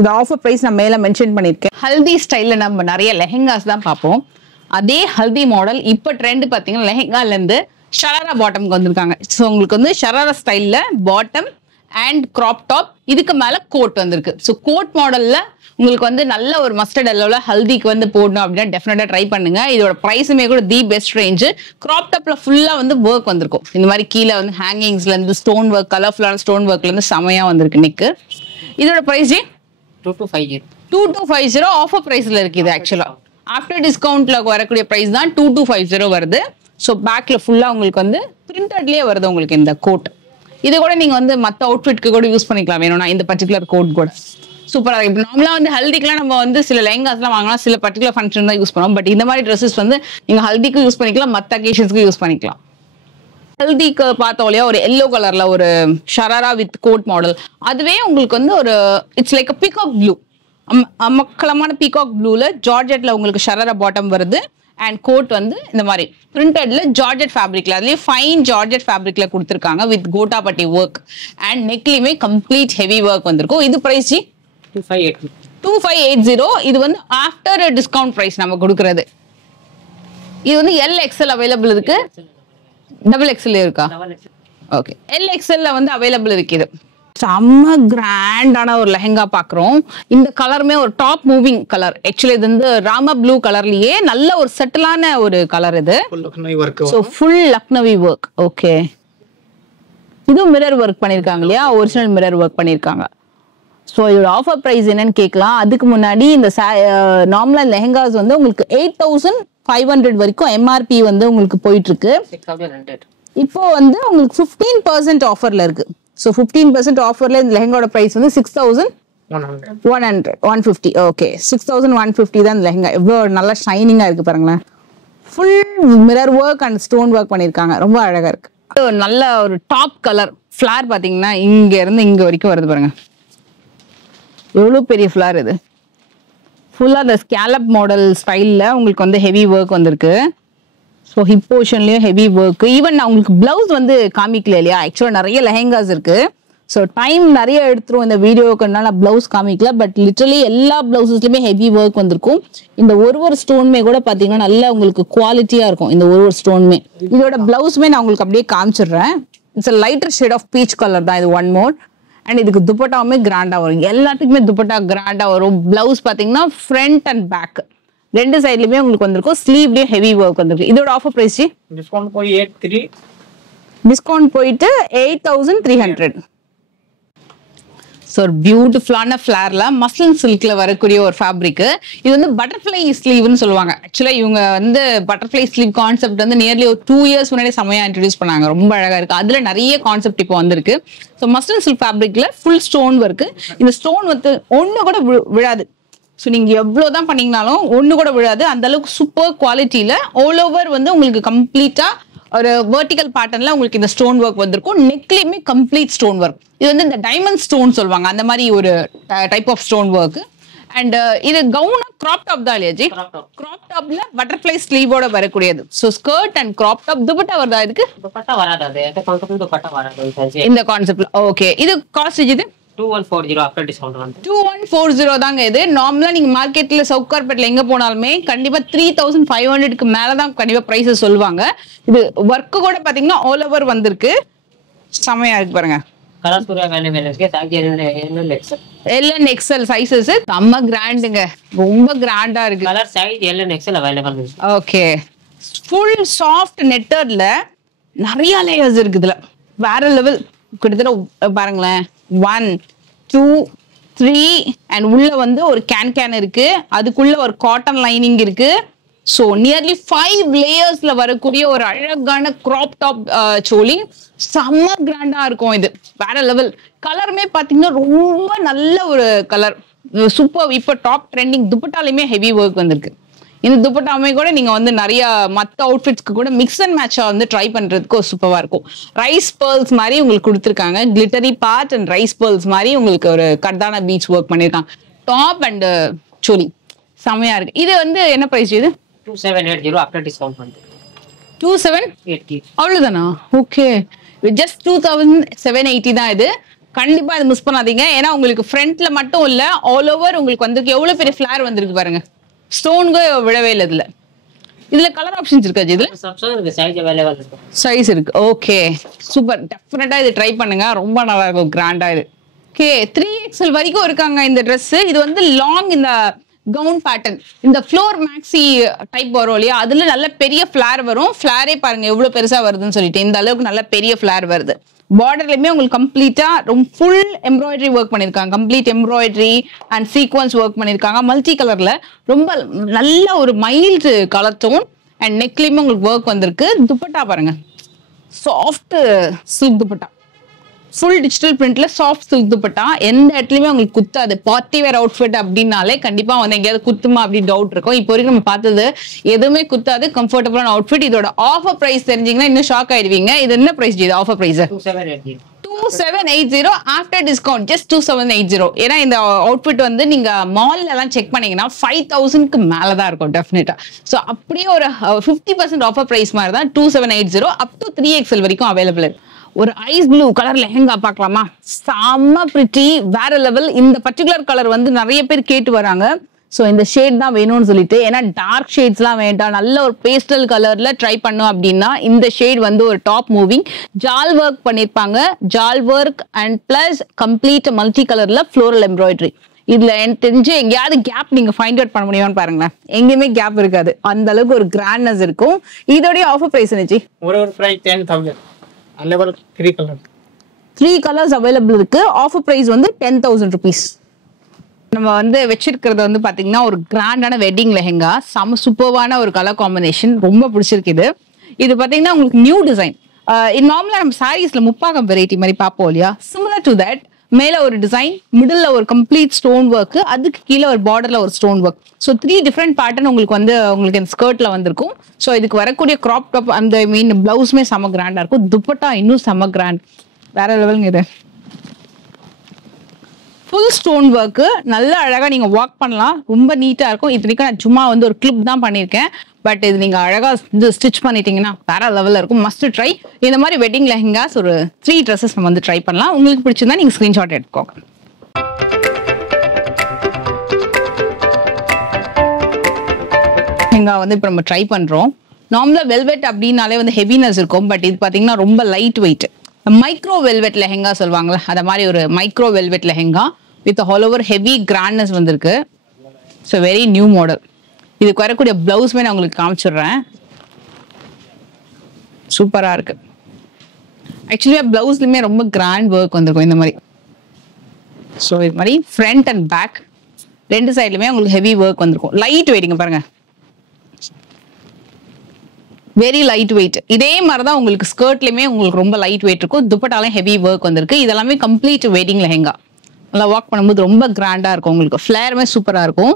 இது ஆஃபர் பிரைஸ் நான் மேல மென்ஷன் பண்ணிருக்கேன். ஹல்தி ஸ்டைல்ல நம்ம நிறைய லெஹெங்காஸ் தான் பார்ப்போம். அதே ஹல்தி மாடல் இப்போ ட்ரெண்ட் பார்த்தீங்கன்னா லெஹெங்கால இருந்து ஷராரா பாட்டம்க்கு வந்திருக்காங்க. ஸோ உங்களுக்கு வந்து ஷராரா ஸ்டைல்ல பாட்டம் அண்ட் கிராப் டாப், இதுக்கு மேல கோட் வந்திருக்கு. ஸோ கோட் மாடல்ல உங்களுக்கு வந்து நல்ல ஒரு மஸ்டர்ட் எல்லோல ஹல்திக்கு வந்து போடணும் அப்படின்னா டெஃபினட்டா ட்ரை பண்ணுங்க. இதோட பிரைஸுமே கூட தி பெஸ்ட் ரேஞ்சு. கிராப் டாப்ல ஃபுல்லா வந்து ஒர்க் வந்திருக்கும். இந்த மாதிரி கீழே வந்து ஹேங்கிங்ஸ்ல இருந்து ஸ்டோன் ஒர்க், கலர்ஃபுல்லான ஸ்டோன் ஒர்க்ல இருந்து செமையா வந்திருக்கு நெக்கு. இதோட பிரைஸ் 2250 ஆஃபர் பிரைஸ்ல இருக்கு. இது ஆக்சுவலா ஆஃப்டர் டிஸ்கவுண்ட்ல வரக்கூடிய பிரைஸ் தான் 2250 வருது. ஸோ பேக்ல ஃபுல்லா உங்களுக்கு வந்து பிரிண்டட்லயே வருது உங்களுக்கு இந்த கோட். இது கூட நீங்க வந்து மற்ற அவுட்ஃபிட்க்கு கூட யூஸ் பண்ணிக்கலாம் வேணும்னா. இந்த பர்டிகுலர் கோட் கூட சூப்பரா இருக்கு. இப்போ நார்மலா வந்து ஹல்திக்குலாம் நம்ம வந்து சில லெஹங்காஸ்லாம் வாங்கலாம், சில பர்டிகுலர் ஃபங்க்ஷன் தான் யூஸ் பண்ணுவோம். பட் இந்த மாதிரி ட்ரெஸ்ஸஸ் வந்து நீங்க ஹல்திக்கு யூஸ் பண்ணிக்கலாம், மற்ற அகேஷன்ஸ்க்கு யூஸ் பண்ணிக்கலாம். ஹல்திக்கு பார்த்தோம் இல்லையா, ஒரு எல்லோ கலர்ல ஒரு ஷராரா வித் கோட் மாடல். அதுவே உங்களுக்கு வந்து ஒரு இட்ஸ் லைக் பீகாக் ப்ளூ, மக்களமான பீகாக் ப்ளூல ஜார்ஜெட்ல உங்களுக்கு ஷராரா பாட்டம் வருது அண்ட் கோட் வந்து இந்த மாதிரி பிரிண்டட்ல ஜார்ஜெட் ஃபேப்ரிக்ல, அதுலயே ஃபைன் ஜார்ஜெட் ஃபேப்ரிக்ல கொடுத்துருக்காங்க வித் கோட்டாபட்டி ஒர்க் அண்ட் நெக்லயுமே கம்ப்ளீட் ஹெவி ஒர்க் வந்திருக்கும். இது பிரைஸ் 2580. இது வந்து ஆஃப்டர் டிஸ்கவுண்ட் பிரைஸ் நம்ம கொடுக்கறது. இது வந்து LXL அவைலபிள் இருக்கு, XXL இருக்கா? ஓகே, LXL வந்து அவைலபிள் இருக்கு. இது செம்ம கிராண்டான ஒரு லெஹங்கா பாக்குறோம். இந்த கலருமே ஒரு டாப் மூவிங் கலர். ஆக்சுவலி இது வந்து ராமா ப்ளூ கலர்லயே நல்ல ஒரு செட்டிலான ஒரு கலர். இது ஃபுல் லக்னவி ஒர்க். ஓகே, இது மிரர் ஒர்க் பண்ணிருக்காங்க இல்லையா, ஒரிஜினல் மிரர் ஒர்க் பண்ணிருக்காங்க. ஸோ இதோட ஆஃபர் ப்ரைஸ் என்னன்னு கேட்கலாம். அதுக்கு முன்னாடி இந்த நார்மலா லெஹங்காஸ் வந்து உங்களுக்கு 8500 வரைக்கும் MRP வந்து உங்களுக்கு போயிட்டு இருக்கு. இப்போ வந்து உங்களுக்கு 15% ஆஃபர்ல இருக்கு. ஸோ 15% ஆஃபர்ல இந்த லெஹங்காவோட பிரைஸ் வந்து 6150. ஓகே, 6150 தான் இந்த லெஹங்கா. எவ்வளோ நல்லா ஷைனிங்கா இருக்கு பாருங்களேன். Full mirror work and stone work பண்ணிருக்காங்க, ரொம்ப அழகா இருக்கு. நல்ல ஒரு டாப் கலர் ஃபிளார் பாத்தீங்கன்னா இங்க இருந்து இங்க வரைக்கும் வருது பாருங்க. எவ்வளவு பெரிய ஃபிளார் இது. ஃபுல்லா அந்த ஸ்கேலப் மாடல் ஸ்டைல்ல உங்களுக்கு வந்து ஹெவி ஒர்க் வந்திருக்கு. ஸோ ஹிப் போர்ஷன்லயும் ஹெவி ஒர்க். ஈவன் நான் உங்களுக்கு பிளவுஸ் வந்து காமிக்கல இல்லையா, ஆக்சுவலா நிறைய லெஹங்காஸ் இருக்கு. ஸோ டைம் நிறைய எடுத்துரும் இந்த வீடியோக்குனால நான் பிளவுஸ் காமிக்கல. பட் லிட்டரலி எல்லா பிளவுசஸ்லயுமே ஹெவி ஒர்க் வந்திருக்கும். இந்த ஒரு ஸ்டோனுமே கூட பாத்தீங்கன்னா நல்லா உங்களுக்கு குவாலிட்டியா இருக்கும். இந்த ஒரு ஸ்டோனுமே. இதோட பிளவுஸ்மே நான் உங்களுக்கு அப்படியே காமிச்சிடுறேன். It's lighter shade of peach colour தான் இது. One more. அண்ட் இதுக்கு துப்பட்டாவுமே கிராண்டா வரும். எல்லாத்துக்குமே துப்பட்டா கிராண்டா வரும். பிளவுஸ் பாத்தீங்கன்னா ஃப்ரண்ட் அண்ட் பேக் ரெண்டு சைட்லயுமே உங்களுக்கு வந்திருக்கும். ஸ்லீவ்லயும் ஹெவி ஒர்க் வந்திருக்கு. இதோட ஆஃபர் பிரைஸ் டிஸ்கவுண்ட் போய் 83. டிஸ்கவுண்ட் போயிட்டு 8300. ஸோ ஒரு பியூட்டிஃபுல்லான ஃபிளார்ல மஸ்லின் சில்க்ல வரக்கூடிய ஒரு ஃபேப்ரிக். இது வந்து பட்டர்ஃபிளை ஸ்லீவ்னு சொல்லுவாங்க. ஆக்சுவலா இவங்க வந்து பட்டர்ஃபிளை ஸ்லீவ் கான்செப்ட் வந்து நியர்லி ஒரு 2 இயர்ஸ் முன்னாடி செமையா இன்ட்ரடியூஸ் பண்ணாங்க. ரொம்ப அழகா இருக்கு. அதுல நிறைய கான்செப்ட் இப்போ வந்திருக்கு. ஸோ மஸ்லின் சில்க் ஃபேப்ரிக்ல ஃபுல் ஸ்டோன் ஒர்க். இந்த ஸ்டோன் வந்து ஒண்ணு கூட விழாது. ஸோ நீங்க எவ்வளவுதான் பண்ணீங்கனாலும் ஒண்ணு கூட விழாது. அந்த அளவுக்கு சூப்பர் குவாலிட்டியில ஆல் ஓவர் வந்து உங்களுக்கு கம்ப்ளீட்டா ஒரு வெர்டிகல் பேட்டர்ன்ல உங்களுக்கு இந்த ஸ்டோன் ஒர்க் வந்திருக்கும். நெக்லயுமே கம்ப்ளீட் ஸ்டோன் ஒர்க். இது வந்து இந்த டைமண்ட் ஸ்டோன் சொல்லுவாங்க, அந்த மாதிரி ஒரு type of stone work. And இது கவுனா கிராப் டாப் தான் இல்லையா ஜி? கிராப் டாப்ல பட்டர்ஃபிளை ஸ்லீவோட வரக்கூடியது. So skirt and crop top. Dupatta வருதா இதுக்கு? துப்பட்டா வராது. இந்த கான்செப்ட்ல. ஓகே, இது காஸ்ட் இது 2140 ஆஃப்டர் டிஸ்கவுண்ட் வந்து 2140 தாங்க. இது நார்மலா நீங்க மார்க்கெட்ல சவுகார்பேட்ல எங்க போனாலுமே கண்டிப்பா 3500க்கு மேலதான் கண்டிப்பா பிரைஸ் சொல்லுவாங்க. இது ஒர்க் கூட பாத்தீங்கன்னா ஆல் ஓவர் வந்திருக்கு. செமையா இருக்கு பாருங்க. கலர் சூர்யா வேலைக்கு LN XL சைஸஸ் செம்ம கிராண்டுங்க. ரொம்ப கிராண்டா இருக்கு. Colour size LN XL available இருக்கு. ஓகே, ஃபுல் சாஃப்ட் நெட்டர்ல நிறைய லேயர்ஸ் இருக்கு. இதுல வேற லெவல். கிட்டத்தட்ட பாருங்களேன், 1 2 3 அண்ட் உள்ள வந்து ஒரு கேன் இருக்கு. அதுக்குள்ள ஒரு காட்டன் லைனிங் இருக்கு. ஸோ நியர்லி 5 லேயர்ஸ்ல வரக்கூடிய ஒரு அழகான கிராப் டாப் சோலி. செம்ம கிராண்டா இருக்கும். இது வேற லெவல். கலருமே பாத்தீங்கன்னா ரொம்ப நல்ல ஒரு கலர். சூப்பர். இப்போ டாப் ட்ரெண்டிங் துப்பட்டாலுமே ஹெவி ஒர்க் வந்திருக்கு. இந்த துப்பட்டாமே கூட நீங்க வந்து நிறைய மற்ற அவுட்ஃபிட்ஸ்க்கு கூட மிக்ஸ் அண்ட் மேட்சா வந்து ட்ரை பண்றதுக்கு சூப்பரா இருக்கும். ரைஸ் பேர்ல்ஸ் மாதிரி உங்களுக்கு கொடுத்துருக்காங்க. Glittery part and rise pearls மாதிரி உங்களுக்கு ஒரு கர்தானா பீச் ஒர்க் பண்ணிருக்காங்க. டாப் அண்ட் சோலி செமையா இருக்கு. இது வந்து என்ன பிரைஸ்? இது 2780 ஆஃப்டர் டிஸ்கவுண்ட் வந்து 2780. அவ்வளவுதானா? ஓகே, ஜஸ்ட் 2780 தான் இது. கண்டிப்பா இது மிஸ் பண்ணாதீங்க. ஏன்னா உங்களுக்கு ஃப்ரண்ட்ல மட்டும் இல்ல, ஆல் ஓவர் உங்களுக்கு வந்து எவ்வளவு பெரிய ஃபிளார் வந்திருக்கு பாருங்க. ஸ்டோனுக்கு விழவே இல்லை. இதுல கலர் ஆப்ஷன்ஸ் இருக்கா? இதுல சைஸ் இருக்கு. Okay, super. டெஃபினட்டா இது ட்ரை பண்ணுங்க. ரொம்ப நல்லா இருக்கும். கிராண்டா இது. ஓகே, 3XL வரைக்கும் இருக்காங்க இந்த ட்ரெஸ். இது வந்து லாங் இந்த கவுன் பேட்டர்ன், இந்த ஃப்ளோர் மேக்ஸி டைப் வரும் இல்லையா, அதுல நல்ல பெரிய ஃபிளார் வரும். ஃபிளாரே பாருங்க எவ்வளவு பெருசா வருதுன்னு சொல்லிட்டு. இந்த அளவுக்கு நல்ல பெரிய ஃபிளார் வருது. பார்டர்லயுமே உங்களுக்கு கம்ப்ளீட்டா ரொம்ப ஃபுல் எம்ப்ராய்டரி ஒர்க் பண்ணிருக்காங்க. Complete embroidery and sequins work பண்ணிருக்காங்க. மல்டி கலர்ல ரொம்ப நல்ல ஒரு மைல்டு கலர் டோன். அண்ட் நெக்லயுமே உங்களுக்கு ஒர்க் வந்திருக்கு. துப்பட்டா பாருங்க, soft silk dupatta. Full digital பிரிண்ட்ல சாஃப்ட் சில்க் துப்பட்டா. எந்த இடத்துலயுமே உங்களுக்கு குத்தாது. பார்ட்டி வேர் அவுட்ஃபிட் அப்படின்னாலே கண்டிப்பா வந்து எங்கேயாவது குத்துமா அப்படின்னு டவுட் இருக்கும். இப்போ வரைக்கும் நம்ம பார்த்தது எதுவுமே குத்தாது. கம்ஃபர்டபுளான அவுட்ஃபிட். இதோட ஆஃபர் பிரைஸ் தெரிஞ்சீங்கன்னா இன்னும் ஷாக் ஆயிடுவீங்க. இது என்ன பிரைஸ்? இது offer price 2780. 2780 after discount just 2780. ஏன்னா இந்த அவுட்ஃபிட் வந்து நீங்க மால்ல எல்லாம் செக் பண்ணீங்கன்னா 5000க்கு மேல தான் இருக்கும் டெஃபினட்டா. சோ அப்படியே ஒரு 50% ஆஃபர் பிரைஸ் மாதிரி தான் 2780 அப் டு 3XL வரைக்கும் அவைலபிள் இருக்கு. ஒரு ஐஸ் ப்ளூ கலர் லெஹங்கா பார்க்கலாமா? செம்ம பிரிட்டி, வேற லெவல். இந்த பர்டிகுலர் கலர் வந்து நிறைய பேர் கேட்டு வராங்க. ஸோ இந்த ஷேட் தான் வேணும்னு சொல்லிட்டு, ஏன்னா டார்க் ஷேட்ஸ்லாம் வேண்டாம், நல்ல ஒரு பேஸ்டல் கலர்ல ட்ரை பண்ணோம் அப்படின்னா இந்த ஷேட் வந்து ஒரு டாப் மூவிங். ஜால் ஒர்க் பண்ணிருப்பாங்க, jaal work and plus complete multi கலர்ல ஃப்ளோரல் எம்ப்ராய்டரி. இதுல எனக்கு தெரிஞ்சு எங்கேயாவது கேப் நீங்க ஃபைண்ட் அவுட் பண்ண முடியுமான்னு பாருங்களேன். எங்கேயுமே கேப் இருக்காது, அந்த அளவுக்கு ஒரு கிராண்ட்னஸ் இருக்கும். இதோடைய ஆஃபர் பிரைஸ் என்னச்சு? ஒரு price 10,000. Available 3 colour. 3 colours available இருக்கு. ஆஃபர் பிரைஸ் வந்து 10,000 rupees. நம்ம வந்து வச்சிருக்கிறது வந்து பாத்தீங்கன்னா ஒரு கிராண்டான வெட்டிங் லெஹங்கா, செம சூப்பர்வான ஒரு கலர் காம்பினேஷன், ரொம்ப பிடிச்சிருக்கு. இது பாத்தீங்கன்னா உங்களுக்கு நியூ டிசைன். நார்மலா நம்ம சாரீஸ்ல முப்பாகம் வெரைட்டி மாதிரி பார்ப்போம் இல்லையா, சிமிலர் டு தட். மேல ஒரு டிசைன், மிடில் ஒரு கம்ப்ளீட் ஸ்டோன் ஒர்க், அதுக்கு கீழே ஒரு பார்டர்ல ஒரு stone work. So 3 different pattern உங்களுக்கு இந்த ஸ்கர்ட்ல வந்திருக்கும். ஸோ இதுக்கு வரக்கூடிய கிராப் டாப் அந்த மீன் பிளவுஸ்மே செம கிராண்டா இருக்கும். துப்பட்டா இன்னும் செம கிராண்ட், வேற லெவலுங்க. இது ஃபுல் ஸ்டோன் ஒர்க்கு, நல்ல அழகா நீங்க வாக் பண்ணலாம், ரொம்ப நீட்டா இருக்கும். இத்தனைக்கும் நான் சும்மா வந்து ஒரு கிளிப் தான் பண்ணியிருக்கேன், பட் இது நீங்க அழகா ஸ்டிச் பண்ணிட்டீங்கன்னா வேற லெவல்ல இருக்கும். Must try. இந்த மாதிரி வெட்டிங் லெஹங்காஸ் ஒரு 3 ட்ரெஸ்ஸஸ் நம்ம வந்து ட்ரை பண்ணலாம். உங்களுக்கு பிடிச்சிருந்தா நீங்க ஸ்கிரீன்ஷாட் எடுத்துக்கோங்க. லெஹங்கா வந்து இப்போ நம்ம ட்ரை பண்றோம். நார்மலா வெல்வெட் அப்படின்னாலே வந்து ஹெவினஸ் இருக்கும், பட் இது பாத்தீங்கன்னா ரொம்ப light weight. Micro velvet lehenga சொல்லுவாங்களா, அத மாதிரி ஒரு micro velvet lehenga with all over heavy grandness வந்திருக்கு. So very new model. இதுக்கு வரக்கூடிய பிளவுஸ்மே நான் உங்களுக்கு காமிச்சிடுறேன். சூப்பரா இருக்கு. ஆக்சுவலியா பிளவுஸ்லயுமே ரொம்ப கிராண்ட் ஒர்க் வந்திருக்கும் இந்த மாதிரி. ஸோ இது மாதிரி ஃப்ரண்ட் அண்ட் பேக் 2 சைட்லுமே உங்களுக்கு ஹெவி ஒர்க் வந்திருக்கும். லைட் வெயிட்டிங்க பாருங்க, வெரி லைட் வெயிட். இதே மாதிரி தான் உங்களுக்கு ஸ்கர்ட்லயுமே உங்களுக்கு ரொம்ப லைட் வெயிட் இருக்கும். துப்பட்டாலும் ஹெவி ஒர்க் வந்திருக்கு. இதெல்லாமே கம்ப்ளீட் வெட்டிங் லெஹங்கா. நல்லா வாக் பண்ணும்போது ரொம்ப கிராண்டா இருக்கும். உங்களுக்கு ஃபிளேருமே சூப்பரா இருக்கும்.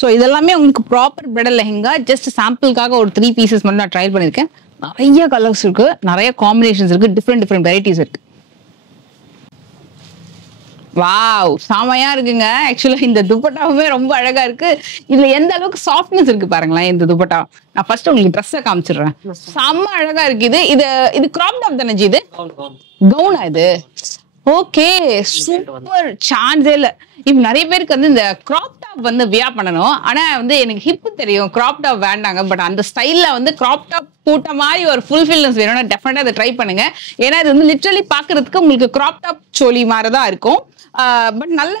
ஸோ இதெல்லாமே உங்களுக்கு ப்ராப்பர் பிரைடல் லெஹங்கா. ஜஸ்ட் சாம்பிளுக்காக ஒரு 3 பீசஸ் மட்டும் நான் ட்ரையல் பண்ணியிருக்கேன். நிறைய கலர்ஸ் இருக்கு, நிறைய காம்பினேஷன்ஸ் இருக்கு, டிஃப்ரெண்ட் வெரைட்டிஸ் இருக்கு. வாவ், செமையா இருக்குங்க. ஆக்சுவலா இந்த துப்பட்டாவுமே ரொம்ப அழகா இருக்கு. இதுல எந்த அளவுக்கு சாஃப்ட்னஸ் இருக்கு பாருங்களேன் இந்த துப்பட்டா. நான் ஃபர்ஸ்ட் உங்களுக்கு ட்ரெஸ்ஸை காமிச்சிடுறேன். செம்ம அழகா இருக்கு. இது கிராப் டாப் தானே? இது கவுனா? இது ஓகே, சூப்பர். சான்ஸே இல்ல. இப்ப நிறைய பேருக்கு வந்து இந்த கிராப் டாப் வந்து வியா பண்ணணும், ஆனா வந்து எனக்கு ஹிப் தெரியும், கிராப் டாப் வேண்டாங்க. பட் அந்த ஸ்டைல்ல வந்து கிராப் டாப் போட்ட மாதிரி ஒரு ஃபுல்ஃபில்னஸ் வேணும்னா டெஃபினட்டா அதை ட்ரை பண்ணுங்க. ஏன்னா இது வந்து லிட்டரலி பாக்குறதுக்கு உங்களுக்கு கிராப் டாப் சோலி மாதிரி தான் இருக்கும். பட் நல்ல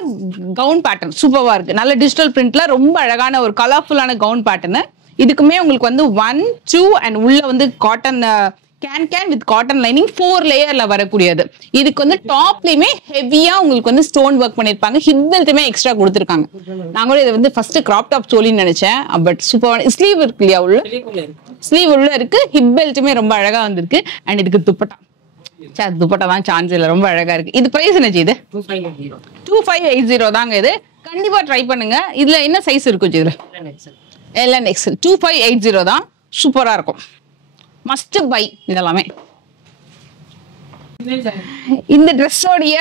கவுன் பேட்டர்ன் சூப்பரா இருக்கு. நல்ல டிஜிட்டல் பிரிண்ட்ல ரொம்ப அழகான ஒரு கலர்ஃபுல்லான கவுன் பேட்டர்ன். இதுக்குமே உங்களுக்கு வந்து 1, 2 அண்ட் உள்ள வந்து cotton can with cotton lining 4 லேயர்ல வரக்கூடியது. இதுக்கு வந்து டாப்லயுமே ஹெவியா உங்களுக்கு வந்து ஸ்டோன் ஒர்க் பண்ணிருப்பாங்க. ஹிப் பெல்ட்டுமே எக்ஸ்ட்ரா கொடுத்துருக்காங்க. நான் கூட இதை வந்து ஃபர்ஸ்ட் கிராப் டாப் சோலின்னு நினைச்சேன், பட் சூப்பர். ஸ்லீவ் இருக்கு இல்லையா, உள்ள ஸ்லீவ் உள்ள இருக்கு. ஹிப் பெல்ட்டுமே ரொம்ப அழகா வந்திருக்கு. அண்ட் இதுக்கு துப்பட்டா, துப்பட்டா தான் சான்ஸ் இல்ல, ரொம்ப அழகா இருக்கு. இது பிரைஸ் என்னச்சு? இது 2580 தாங்க. இது கண்டிப்பா ட்ரை பண்ணுங்க. இதுல என்ன சைஸ் இருக்கும்? இதுல LNXL 2580 தான். சூப்பரா இருக்கும், மஸ்ட் பை. இதெல்லாமே இந்த ட்ரெஸ்ஸோடைய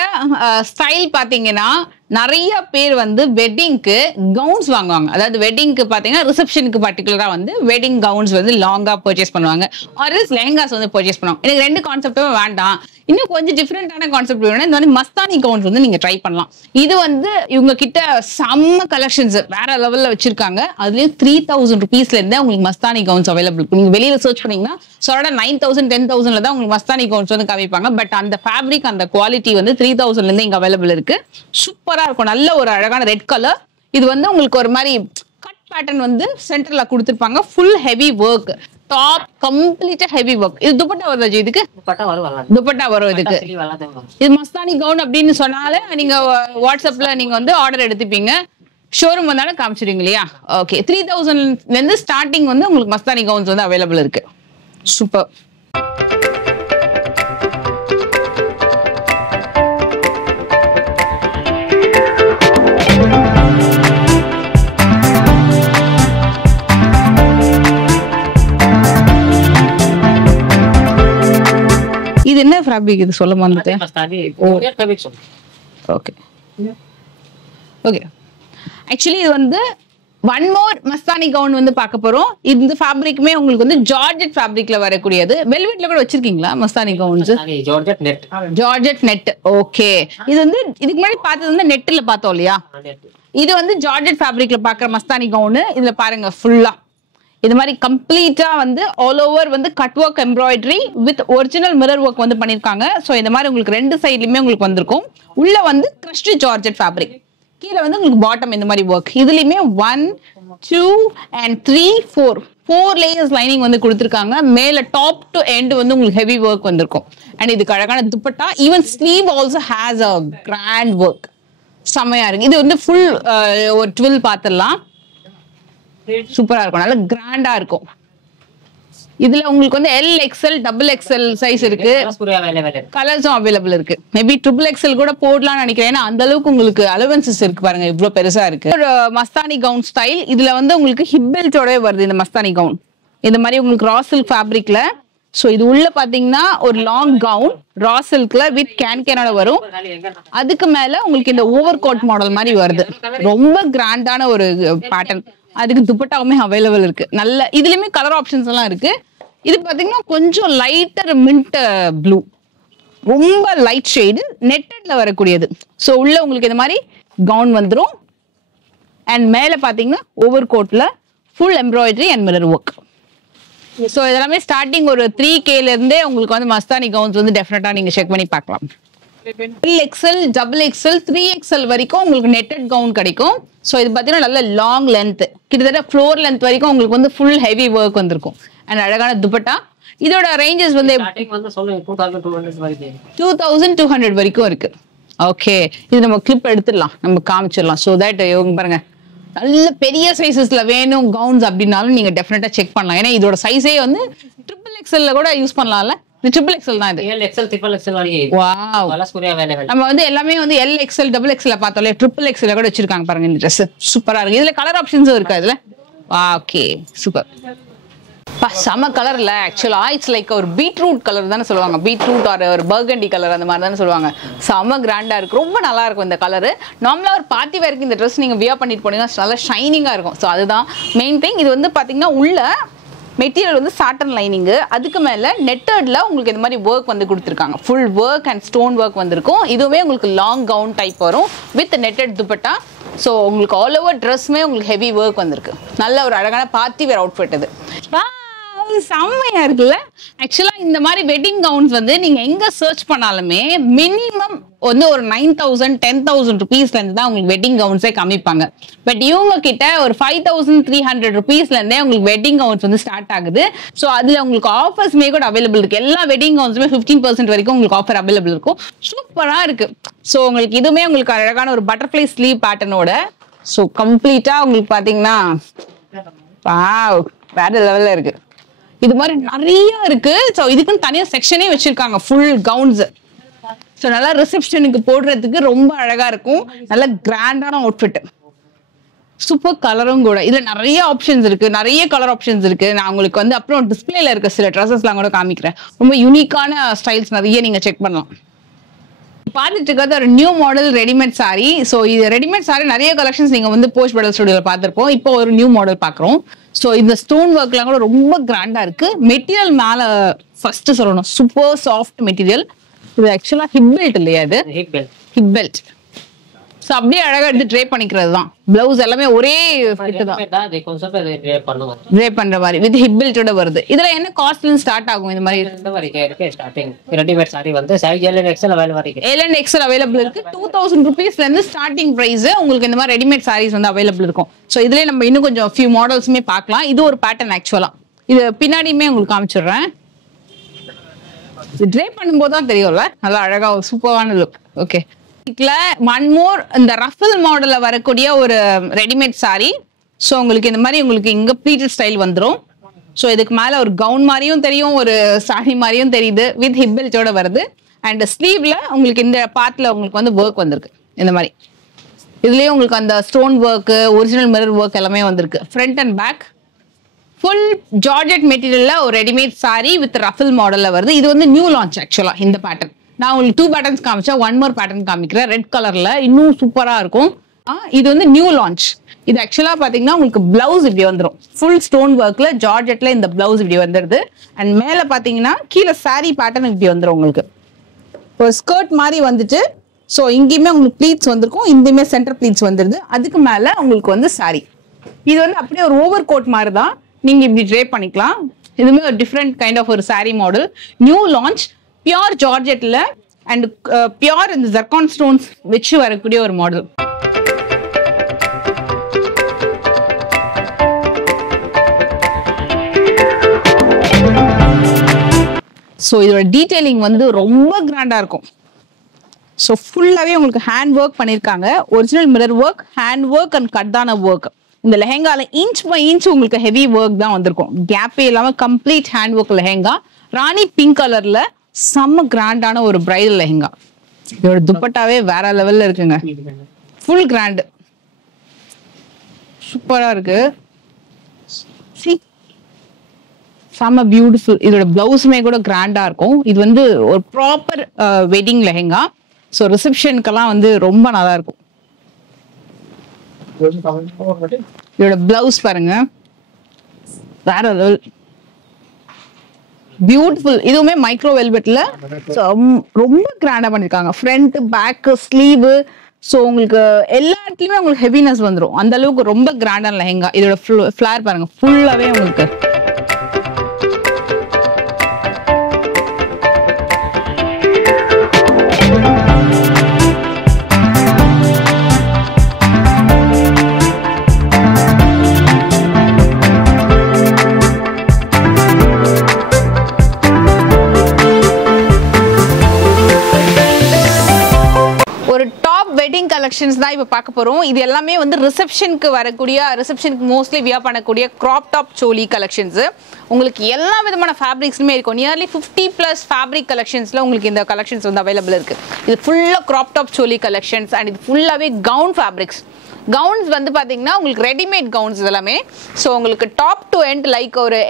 ஸ்டைல் பாத்தீங்கன்னா நிறைய பேர் வந்து வெட்டிங்க்கு கவுன்ஸ் வாங்குவாங்க. அதாவது வெட்டிங்க்கு பாத்தீங்கன்னா ரிசப்ஷனுக்கு பர்டிகுலரா வந்து வெட்டிங் கவுன்ஸ் வந்து லாங்கா பர்ச்சேஸ் பண்ணுவாங்க, ஆர்எல்ஸ் லெஹங்காஸ் வந்து பர்ச்சேஸ் பண்ணுவாங்க. எனக்கு 2 கான்செப்டும் வேண்டாம், இன்னும் கொஞ்சம் டிஃப்ரெண்டான கான்செப்ட் வேணும்னா இந்த மாதிரி மஸ்தானி கவுன்ஸ் வந்து நீங்க ட்ரை பண்ணலாம். இது வந்து இவங்க கிட்ட செம்ம கலெக்ஷன்ஸ் வேற லெவல்ல வச்சிருக்காங்க. அதுலயும் 3000 rupeesல இருந்து உங்களுக்கு மஸ்தானி கவுன்ஸ் அவைலபிள். நீங்க வெளியில சர்ச் பண்ணீங்கன்னா சொல்ற 9000 10,000ல தான் உங்களுக்கு மஸ்தானி கவுன்ஸ் வந்து காமிப்பாங்க. பட் அந்த ஃபேப்ரிக் அந்த குவாலிட்டி வந்து 3000ல இருந்து இங்க அவைலபிள் இருக்கு. சூப்பரா இருக்கும். நல்ல ஒரு அழகான ரெட் கலர். இது வந்து உங்களுக்கு ஒரு மாதிரி கட் பேட்டர்ன் வந்து சென்டர்ல கொடுத்திருப்பாங்க. ஃபுல் ஹெவி ஒர்க், டாப் கம்ப்ளீட்டா ஹெவி ஒர்க். இது துப்பட்டா வருது, இதுக்கு துப்பட்டா வரும். இதுக்கு இது மஸ்தானி கவுன் அப்படின்னு சொன்னாலே நீங்க வாட்ஸ்அப்ல நீங்க வந்து ஆர்டர் எடுத்துப்பீங்க. ஷோரூம் வந்தாலும் காமிச்சிடுங்க இல்லையா? ஓகே, 3000ல இருந்து ஸ்டார்டிங் வந்து உங்களுக்கு மஸ்தானி கவுன்ஸ் வந்து அவைலபிள் இருக்கு. சூப்பர். என்ன ஃபேப்ரிக் இது சொல்ல வந்துட்டேன். மஸ்தானி ஜார்ஜெட் ஃபேப்ரிக் சொல்லுங்க. Okay okay. ஆக்சுவலி இது வந்து ஒன் மோர் மஸ்தானி கவுன் வந்து பார்க்க போறோம். இந்த ஃபேப்ரிக்குமே உங்களுக்கு வந்து ஜார்ஜெட் ஃபேப்ரிக்ல வரக்கூடியது. வெல்வெட்ல கூட வச்சிருக்கீங்களா Mastani gowns? Georgette net. Georgette net. Okay. இது வந்து இதுக்கு முன்னாடி பார்த்தது வந்து நெட்ல பார்த்தோம் இல்லையா? இது வந்து ஜார்ஜெட் ஃபேப்ரிக்ல பாக்குற மஸ்தானி கவுன். இதுல பாருங்க ஃபுல்லா இது மாதிரி கம்ப்ளீட்டா வந்து ஆல் ஓவர் வந்து cut work embroidery with original mirror work வந்து பண்ணிருக்காங்க. ஸோ இந்த மாதிரி உங்களுக்கு ரெண்டு சைட்லயுமே உங்களுக்கு வந்திருக்கும். உள்ள வந்து கிரஷ்டு ஜார்ஜெட் ஃபேப்ரிக், கீழே வந்து உங்களுக்கு பாட்டம் இந்த மாதிரி ஒர்க். இதுலயுமே 1 2 and 3 4 லேயர்ஸ் லைனிங் வந்து கொடுத்துருக்காங்க. மேல டாப் டு எண்ட் வந்து உங்களுக்கு ஹெவி ஒர்க் வந்திருக்கும். அண்ட் இதுக்கு அழகான dupatta. Even sleeve also has a grand work. செம்மையா இருக்கு. இது வந்து ஃபுல் ஒரு ட்வில் பார்த்துடலாம். சூப்பரா இருக்கும், நல்ல கிராண்டா இருக்கும். இதுல உங்களுக்கு வந்து XL XXL சைஸ் இருக்கு. கலர்ஸும் அவைலபிள் இருக்கு. மேபி XXL கூட போடலாம்னு நினைக்கிறேன். ஏன்னா அந்த அளவுக்கு உங்களுக்கு அலவன்சஸ் இருக்கு பாருங்க, இவ்வளவு பெருசா இருக்கு. ஒரு மஸ்தானி கவுன் ஸ்டைல். இதுல வந்து உங்களுக்கு ஹிப் பெல்ட்டோட வருது இந்த மஸ்தானி கவுன். இந்த மாதிரி உங்களுக்கு ரா சில்க் ஃபேப்ரிக்ல. ஸோ இது உள்ள பாத்தீங்கன்னா ஒரு லாங் கவுன் ரா சில்க்ல வித் கேனோட வரும். அதுக்கு மேல உங்களுக்கு இந்த ஓவர் கோட் மாடல் மாதிரி வருது. ரொம்ப கிராண்டான ஒரு பேட்டர்ன். அதுக்கு துப்பட்டாவுமே அவைலபிள் இருக்கு. நல்ல இதுலயுமே கலர் ஆப்ஷன்ஸ் எல்லாம் இருக்கு. இது பாத்தீங்கன்னா கொஞ்சம் லைட்டர் மின்ட் ப்ளூ, ரொம்ப லைட் ஷேடு, நெட்டட்ல வரக்கூடியது. ஸோ உள்ள உங்களுக்கு இந்த மாதிரி கவுன் வந்துடும். அண்ட் மேல பாத்தீங்கன்னா ஓவர் கோட்ல full embroidery and mirror work. So இதெல்லாமே ஸ்டார்டிங் ஒரு 3K இருந்தே உங்களுக்கு வந்து மஸ்தானி கவுன்ஸ் வந்து டெஃபினட்டா நீங்க செக் பண்ணி பார்க்கலாம். XL XXL 3XL வரைக்கும் உங்களுக்கு நெட்டட் கவுன் கிடைக்கும். ஸோ இது பார்த்தீங்கன்னா நல்ல லாங் லென்த், கிட்டத்தட்ட ஃப்ளோர் லென்த் வரைக்கும் உங்களுக்கு வந்து ஃபுல் ஹெவி ஒர்க் வந்திருக்கும். அண்ட் அழகான துப்பட்டா. இதோட ரேஞ்சஸ் வந்து 2200 வரைக்கும் இருக்கு. ஓகே, இது நம்ம கிளிப் எடுத்துடலாம், நம்ம காமிச்சிடலாம். ஸோ தட் இவங்க பாருங்க நல்ல பெரிய சைஸஸ்ல வேணும் கவுன்ஸ் அப்படின்னாலும் நீங்க டெஃபினட்டா செக் பண்ணலாம். ஏன்னா இதோட சைஸே வந்து XXL கூட யூஸ் பண்ணலாம்ல. இது XXL தான் இது. XL XXL வரைக்கும். வாவ். கலர்ஸ் கூட அவைலபிள். நம்ம வந்து எல்லாமே வந்து XL XXL பார்த்தோம்ல, XXL கூட வச்சிருக்காங்க பாருங்க. இந்த Dress சூப்பரா இருக்கு. இதுல கலர் ஆப்ஷன்ஸும் இருக்கு இதுல. Okay super. செம கலர்ல. ஆக்சுவலா இட்ஸ் லைக் ஒரு பீட்ரூட் கலர் தானே சொல்லுவாங்க. பீட்ரூட் ஆர் ஒரு பர்கண்டி கலர் அந்த மாதிரி தானே சொல்லுவாங்க. செம கிராண்டா இருக்கு, ரொம்ப நல்லா இருக்கும் இந்த கலர். நார்மலா ஒரு பார்ட்டி வேருக்கு இந்த ட்ரெஸ் நீங்க வியர் பண்ணிட்டு போனீங்கன்னா நல்லா ஷைனிங்கா இருக்கும். ஸோ அதுதான் மெயின் திங். இது வந்து பாத்தீங்கன்னா உள்ள மெட்டீரியல் வந்து சாட்டன் லைனிங், அதுக்கு மேல நெட்டட்ல உங்களுக்கு இந்த மாதிரி ஒர்க் வந்து கொடுத்துருக்காங்க. Full work and stone work வந்திருக்கும். இதுவுமே உங்களுக்கு லாங் கவுன் டைப் வரும் வித் நெட்டட் துப்பட்டா. ஸோ உங்களுக்கு ஆல் ஓவர் ட்ரெஸ்மே உங்களுக்கு ஹெவி ஒர்க் வந்திருக்கு. நல்ல ஒரு அழகான பார்ட்டி வேர் அவுட்ஃபிட் இது. செம்மையா இருக்குல்ல. ஆக்சுவலா இந்த மாதிரி வெட்டிங் கவுன்ஸ் வந்து நீங்க எங்க சர்ச் பண்ணாலுமே மினிமம் வந்து ஒரு 9000 10,000 ருபீஸ்ல இருந்து தான் உங்களுக்கு வெட்டிங் கவுன்ஸே காமிப்பாங்க. பட் இவங்க கிட்ட ஒரு 5300 ருபீஸ்ல இருந்தே உங்களுக்கு வெட்டிங் கவுன்ஸ் வந்து ஸ்டார்ட் ஆகுது. ஸோ அதுல உங்களுக்கு ஆஃபர்ஸ்மே கூட அவைலபிள் இருக்கு. எல்லா வெட்டிங் கவுன்ஸுமே 15% வரைக்கும் உங்களுக்கு ஆஃபர் அவைலபிள் இருக்கும். சூப்பரா இருக்கு. ஸோ உங்களுக்கு இதுவுமே உங்களுக்கு அழகான ஒரு பட்டர்ஃபிளை ஸ்லீவ் பேட்டர்னோட. ஸோ கம்ப்ளீட்டா உங்களுக்கு பாத்தீங்கன்னா வாவ் வேற லெவல்ல இருக்கு. இது மாதிரி நிறைய இருக்கு. ஸோ இதுக்குன்னு தனியா செக்ஷனே வச்சிருக்காங்க ஃபுல் கவுன்ஸ். ஸோ நல்லா ரிசப்ஷனுக்கு போடுறதுக்கு ரொம்ப அழகா இருக்கும். நல்ல கிராண்டான அவுட்ஃபிட். சூப்பர் கலரும் கூட. இதுல நிறைய ஆப்ஷன்ஸ் இருக்கு, நிறைய கலர் ஆப்ஷன்ஸ் இருக்கு. நான் உங்களுக்கு வந்து அப்புறம் டிஸ்பிளேல இருக்க சில ட்ரெஸ்ஸஸ்லாம் கூட காமிக்கிறேன். ரொம்ப யூனிக்கான ஸ்டைல்ஸ் நிறைய நீங்க செக் பண்ணலாம். பார்த்துட்டு இருக்கிறது ஒரு new model readymade sorry. So இது ரெடிமேட் சாரி நிறைய கலெக்ஷன்ஸ் நீங்க வந்து போஸ்ட் படல் ஸ்டுடியோல பார்த்திருப்போம். இப்போ ஒரு நியூ மாடல் பாக்குறோம். ஸோ இந்த ஸ்டோன் ஒர்க்லாம் கூட ரொம்ப கிராண்டா இருக்கு. மெட்டீரியல் மேல ஃபர்ஸ்ட் சொல்லணும், சூப்பர் சாஃப்ட் மெட்டீரியல். இது ஆக்சுவலா ஹிப் பெல்ட் இல்லையா? இது ஹிப் பெல்ட். ஸோ அப்படியே அழகா எடுத்து ட்ரே பண்ணிக்கிறது தான். பிளவுஸ் எல்லாமே ஒரே ஃபிட் தான் ட்ரே பண்ற மாதிரி வித் ஹிப் பெல்ட்டோட வருது. இதுல என்ன காஸ்ட்ல ஸ்டார்ட் ஆகும்? இந்த மாதிரி ஸ்டார்டிங் ரெடிமேட் சாரி வந்து size L and XL available இருக்கு. L and XL அவைலபிள் இருக்கு. 2000 ருபீஸ்ல இருந்து ஸ்டார்டிங் பிரைஸ் உங்களுக்கு இந்த மாதிரி ரெடிமேட் சாரீஸ் வந்து அவைலபிள் இருக்கும். ஸோ இதுலயே நம்ம இன்னும் கொஞ்சம் ஃபியூ மாடல்ஸுமே பார்க்கலாம். இது ஒரு பேட்டர்ன் ஆக்சுவலா. இது பின்னாடியுமே உங்களுக்கு காமிச்சிடுறேன். ட்ரே பண்ணும்போது தான் தெரியும்ல, நல்லா அழகா ஒரு சூப்பரான லுக். ஓகே, ஒன் மோர் இந்த ரஃபிள் மாடல்ல வரக்கூடிய ஒரு ரெடிமேட் சாரி. ஸோ உங்களுக்கு இந்த மாதிரி உங்களுக்கு இங்க ப்ளீட்டட் ஸ்டைல் வந்துடும். ஸோ இதுக்கு மேல ஒரு கவுன் மாதிரியும் தெரியும், ஒரு சாரி மாதிரியும் தெரியுது வித் ஹிப் பெல்ட்டோட வருது. அண்ட் ஸ்லீவ்ல உங்களுக்கு இந்த பார்ட்ல உங்களுக்கு வந்து ஒர்க் வந்திருக்கு இந்த மாதிரி. இதுலயே உங்களுக்கு அந்த stone work, original mirror work எல்லாமே வந்திருக்கு. Front and back full georgette மெட்டீரியல்ல ஒரு ரெடிமேட் சாரி வித் ரஃபில் மாடல்ல வருது. இது வந்து நியூ லான்ச் ஆக்சுவலா இந்த பேட்டர்ன். நான் உங்களுக்கு 2 பேட்டர்ன்ஸ் காமிச்சா 1 மோர் பேட்டர்ன் காமிக்கிறேன் ரெட் கலர்ல, இன்னும் சூப்பரா இருக்கும். இது வந்து நியூ லான்ச். இது ஆக்சுவலா பாத்தீங்கன்னா உங்களுக்கு பிளவுஸ் இப்படி வந்துடும், ஃபுல் ஸ்டோன் ஒர்க்ல ஜார்ஜெட்ல இந்த பிளவுஸ் இப்படி வந்துடுது. அண்ட் மேல பாத்தீங்கன்னா கீழே சாரி பேட்டர்ன் இப்படி வந்துடும் உங்களுக்கு ஒரு ஸ்கர்ட் மாதிரி வந்துட்டு. ஸோ இங்கேயுமே உங்களுக்கு ப்ளீட்ஸ் வந்திருக்கும், இங்கேயுமே சென்டர் ப்ளீட்ஸ் வந்துருது. அதுக்கு மேல உங்களுக்கு வந்து சாரி. இது வந்து அப்படியே ஒரு ஓவர் கோட் மாதிரி தான், நீங்க இப்படி ட்ரே பண்ணிக்கலாம். இதுவுமே ஒரு டிஃப்ரெண்ட் கைண்ட் ஆஃப் ஒரு sari model, new launch, pure ஜார்ஜெட்ல அண்ட் பியூர் இந்த ஜர்கான் ஸ்டோன்ஸ் வச்சு வரக்கூடிய ஒரு மாடல். ஸோ இதோட டீடைலிங் வந்து ரொம்ப கிராண்டா இருக்கும். ஸோ ஃபுல்லாவே உங்களுக்கு ஹேண்ட் ஒர்க் பண்ணியிருக்காங்க, original mirror work, hand work and Katana work. இந்த லெஹெங்கால இன்ச் பை இன்ச் உங்களுக்கு ஹெவி ஒர்க் தான் வந்திருக்கும், கேப்பே இல்லாம கம்ப்ளீட் ஹேண்ட் ஒர்க் லெஹெங்கா. ராணி பிங்க் கலர்ல செம்ம கிராண்டான ஒரு பிரைடல் லெஹெங்கா. இதோட துப்பட்டாவே வேற லெவல்ல இருக்குங்க, ஃபுல் கிராண்ட், சூப்பரா இருக்கு. செம்ம பியூட்டிஃபுல். இதோட பிளவுஸுமே கூட கிராண்டா இருக்கும். இது வந்து ஒரு ப்ராப்பர் வெட்டிங் லெஹெங்கா. ஸோ ரிசப்ஷனுக்கெல்லாம் வந்து ரொம்ப நல்லா இருக்கும். இதோட பிளவுஸ் பாருங்க வேற லெவல், பியூட்டிஃபுல். இதுவுமே மைக்ரோ வெல்வெட்ல ரொம்ப கிராண்டா பண்ணிருக்காங்க, ஃப்ரண்ட் பேக் ஸ்லீவ். ஸோ உங்களுக்கு எல்லா இடத்துலயுமே உங்களுக்கு ஹெவினஸ் வந்துடும், அந்த அளவுக்கு ரொம்ப கிராண்டான லெஹெங்கா. இதோட ஃபிளார் பாருங்க, ஃபுல்லாவே உங்களுக்கு வெட்டிங் கலெக்ஷன்ஸ் தான் இப்போ பார்க்க போறோம். இது எல்லாமே வந்து ரிசப்ஷனுக்கு வரக்கூடிய, ரிசப்ஷனுக்கு மோஸ்ட்லி வியர் பண்ணக்கூடிய கிராப் டாப் சோலி கலெக்ஷன்ஸ். உங்களுக்கு எல்லா விதமான ஃபேப்ரிக்ஸுமே இருக்கும். நியர்லி 50+ ஃபேப்ரிக் கலெக்ஷன்ஸ்ல உங்களுக்கு இந்த கலெக்ஷன்ஸ் வந்து அவைலபிள் இருக்கு. இது ஃபுல்லா crop top choli collections and இது ஃபுல்லாவே கவுன் ஃபேப்ரிக்ஸ். கவுன்ஸ் வந்து பாத்தீங்கன்னா உங்களுக்கு ரெடிமேட் கவுன்ஸ் எல்லாமே. ஸோ உங்களுக்கு டாப் டு எண்ட் லைக் ஒரு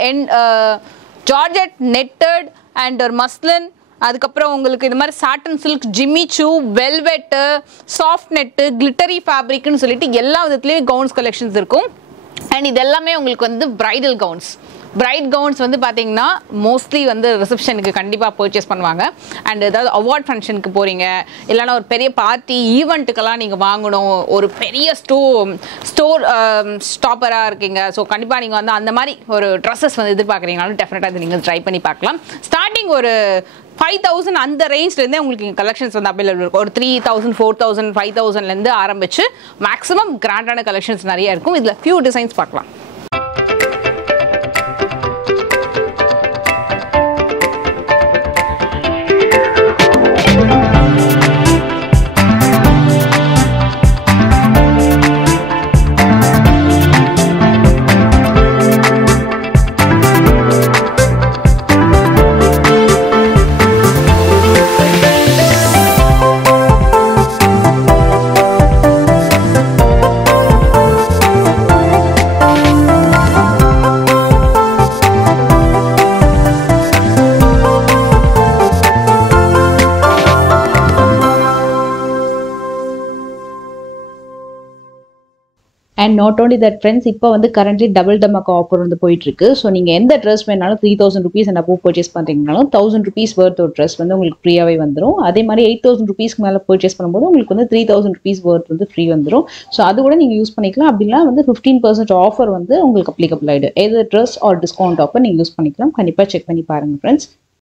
ஜார்ஜெட் நெட்டட் அண்ட் ஒரு மஸ்லின், அதுக்கப்புறம் உங்களுக்கு இது மாதிரி satin silk, Jimmy Choo, velvet, soft net, glittery ஃபேப்ரிக்னு சொல்லிட்டு எல்லா விதத்துலேயும் கவுன்ஸ் கலெக்ஷன்ஸ் இருக்கும். அண்ட் இது எல்லாமே உங்களுக்கு வந்து பிரைடல் கவுன்ஸ். பிரைட் கவுன்ஸ் வந்து பார்த்தீங்கன்னா மோஸ்ட்லி வந்து ரிசப்ஷனுக்கு கண்டிப்பாக பர்ச்சேஸ் பண்ணுவாங்க. அண்ட் ஏதாவது அவார்ட் ஃபங்க்ஷனுக்கு போகிறீங்க, இல்லைனா ஒரு பெரிய பார்ட்டி ஈவெண்ட்டுக்கெல்லாம் நீங்கள் வாங்கணும், ஒரு பெரிய ஸ்டோர் ஸ்டாப்பராக இருக்கீங்க, ஸோ கண்டிப்பாக நீங்கள் வந்து அந்த மாதிரி ஒரு ட்ரெஸ்ஸஸ் வந்து எதிர்பார்க்குறீங்கனாலும் டெஃபினட்டாக இது நீங்கள் ட்ரை பண்ணி பார்க்கலாம். ஸ்டார்டிங் ஒரு 5000 அந்த ரேஞ்ச்லேருந்தே உங்களுக்கு இங்கே கலெக்ஷன்ஸ் வந்து அவைலபிள் இருக்கும். ஒரு 3000, 4000, 5000லேருந்து ஆரம்பிச்சு மேக்ஸிமம் கிராண்டான கலெக்ஷன்ஸ் நிறைய இருக்கும். இதில் ஃபியூ டிசைன்ஸ் பார்க்கலாம். And not only that friends, இப்போ வந்து கரண்ட்லி டபுள் டமாக்கா ஆஃபர் வந்து போயிட்டு இருக்கு. ஸோ நீங்கள் எந்த ட்ரெஸ் வேணாலும் 3000 rupees அண்ட் அப்போ பர்ச்சேஸ் பண்ணுறீங்கனாலும் 1000 rupees வர்த் ஒரு ட்ரெஸ் வந்து உங்களுக்கு ஃப்ரீயாகவே வந்துடும். அதே மாதிரி 8000 rupeesக்கு மேலே பர்ச்சேஸ் பண்ணும்போது உங்களுக்கு வந்து 3000 rupees வர்த் வந்து ஃப்ரீ வந்துடும். ஸோ அது கூட நீங்கள் யூஸ் பண்ணிக்கலாம். அப்படின்னா வந்து 15% ஆஃபர் வந்து உங்களுக்கு அப்ளிகபிள் ஆகிடும். எது ட்ரெஸ் ஆர் டிஸ்கவுண்ட் ஆஃபர் நீங்கள் யூஸ் பண்ணிக்கலாம். கண்டிப்பாக செக் பண்ணி பாருங்கள் ஃப்ரெண்ட்ஸ்.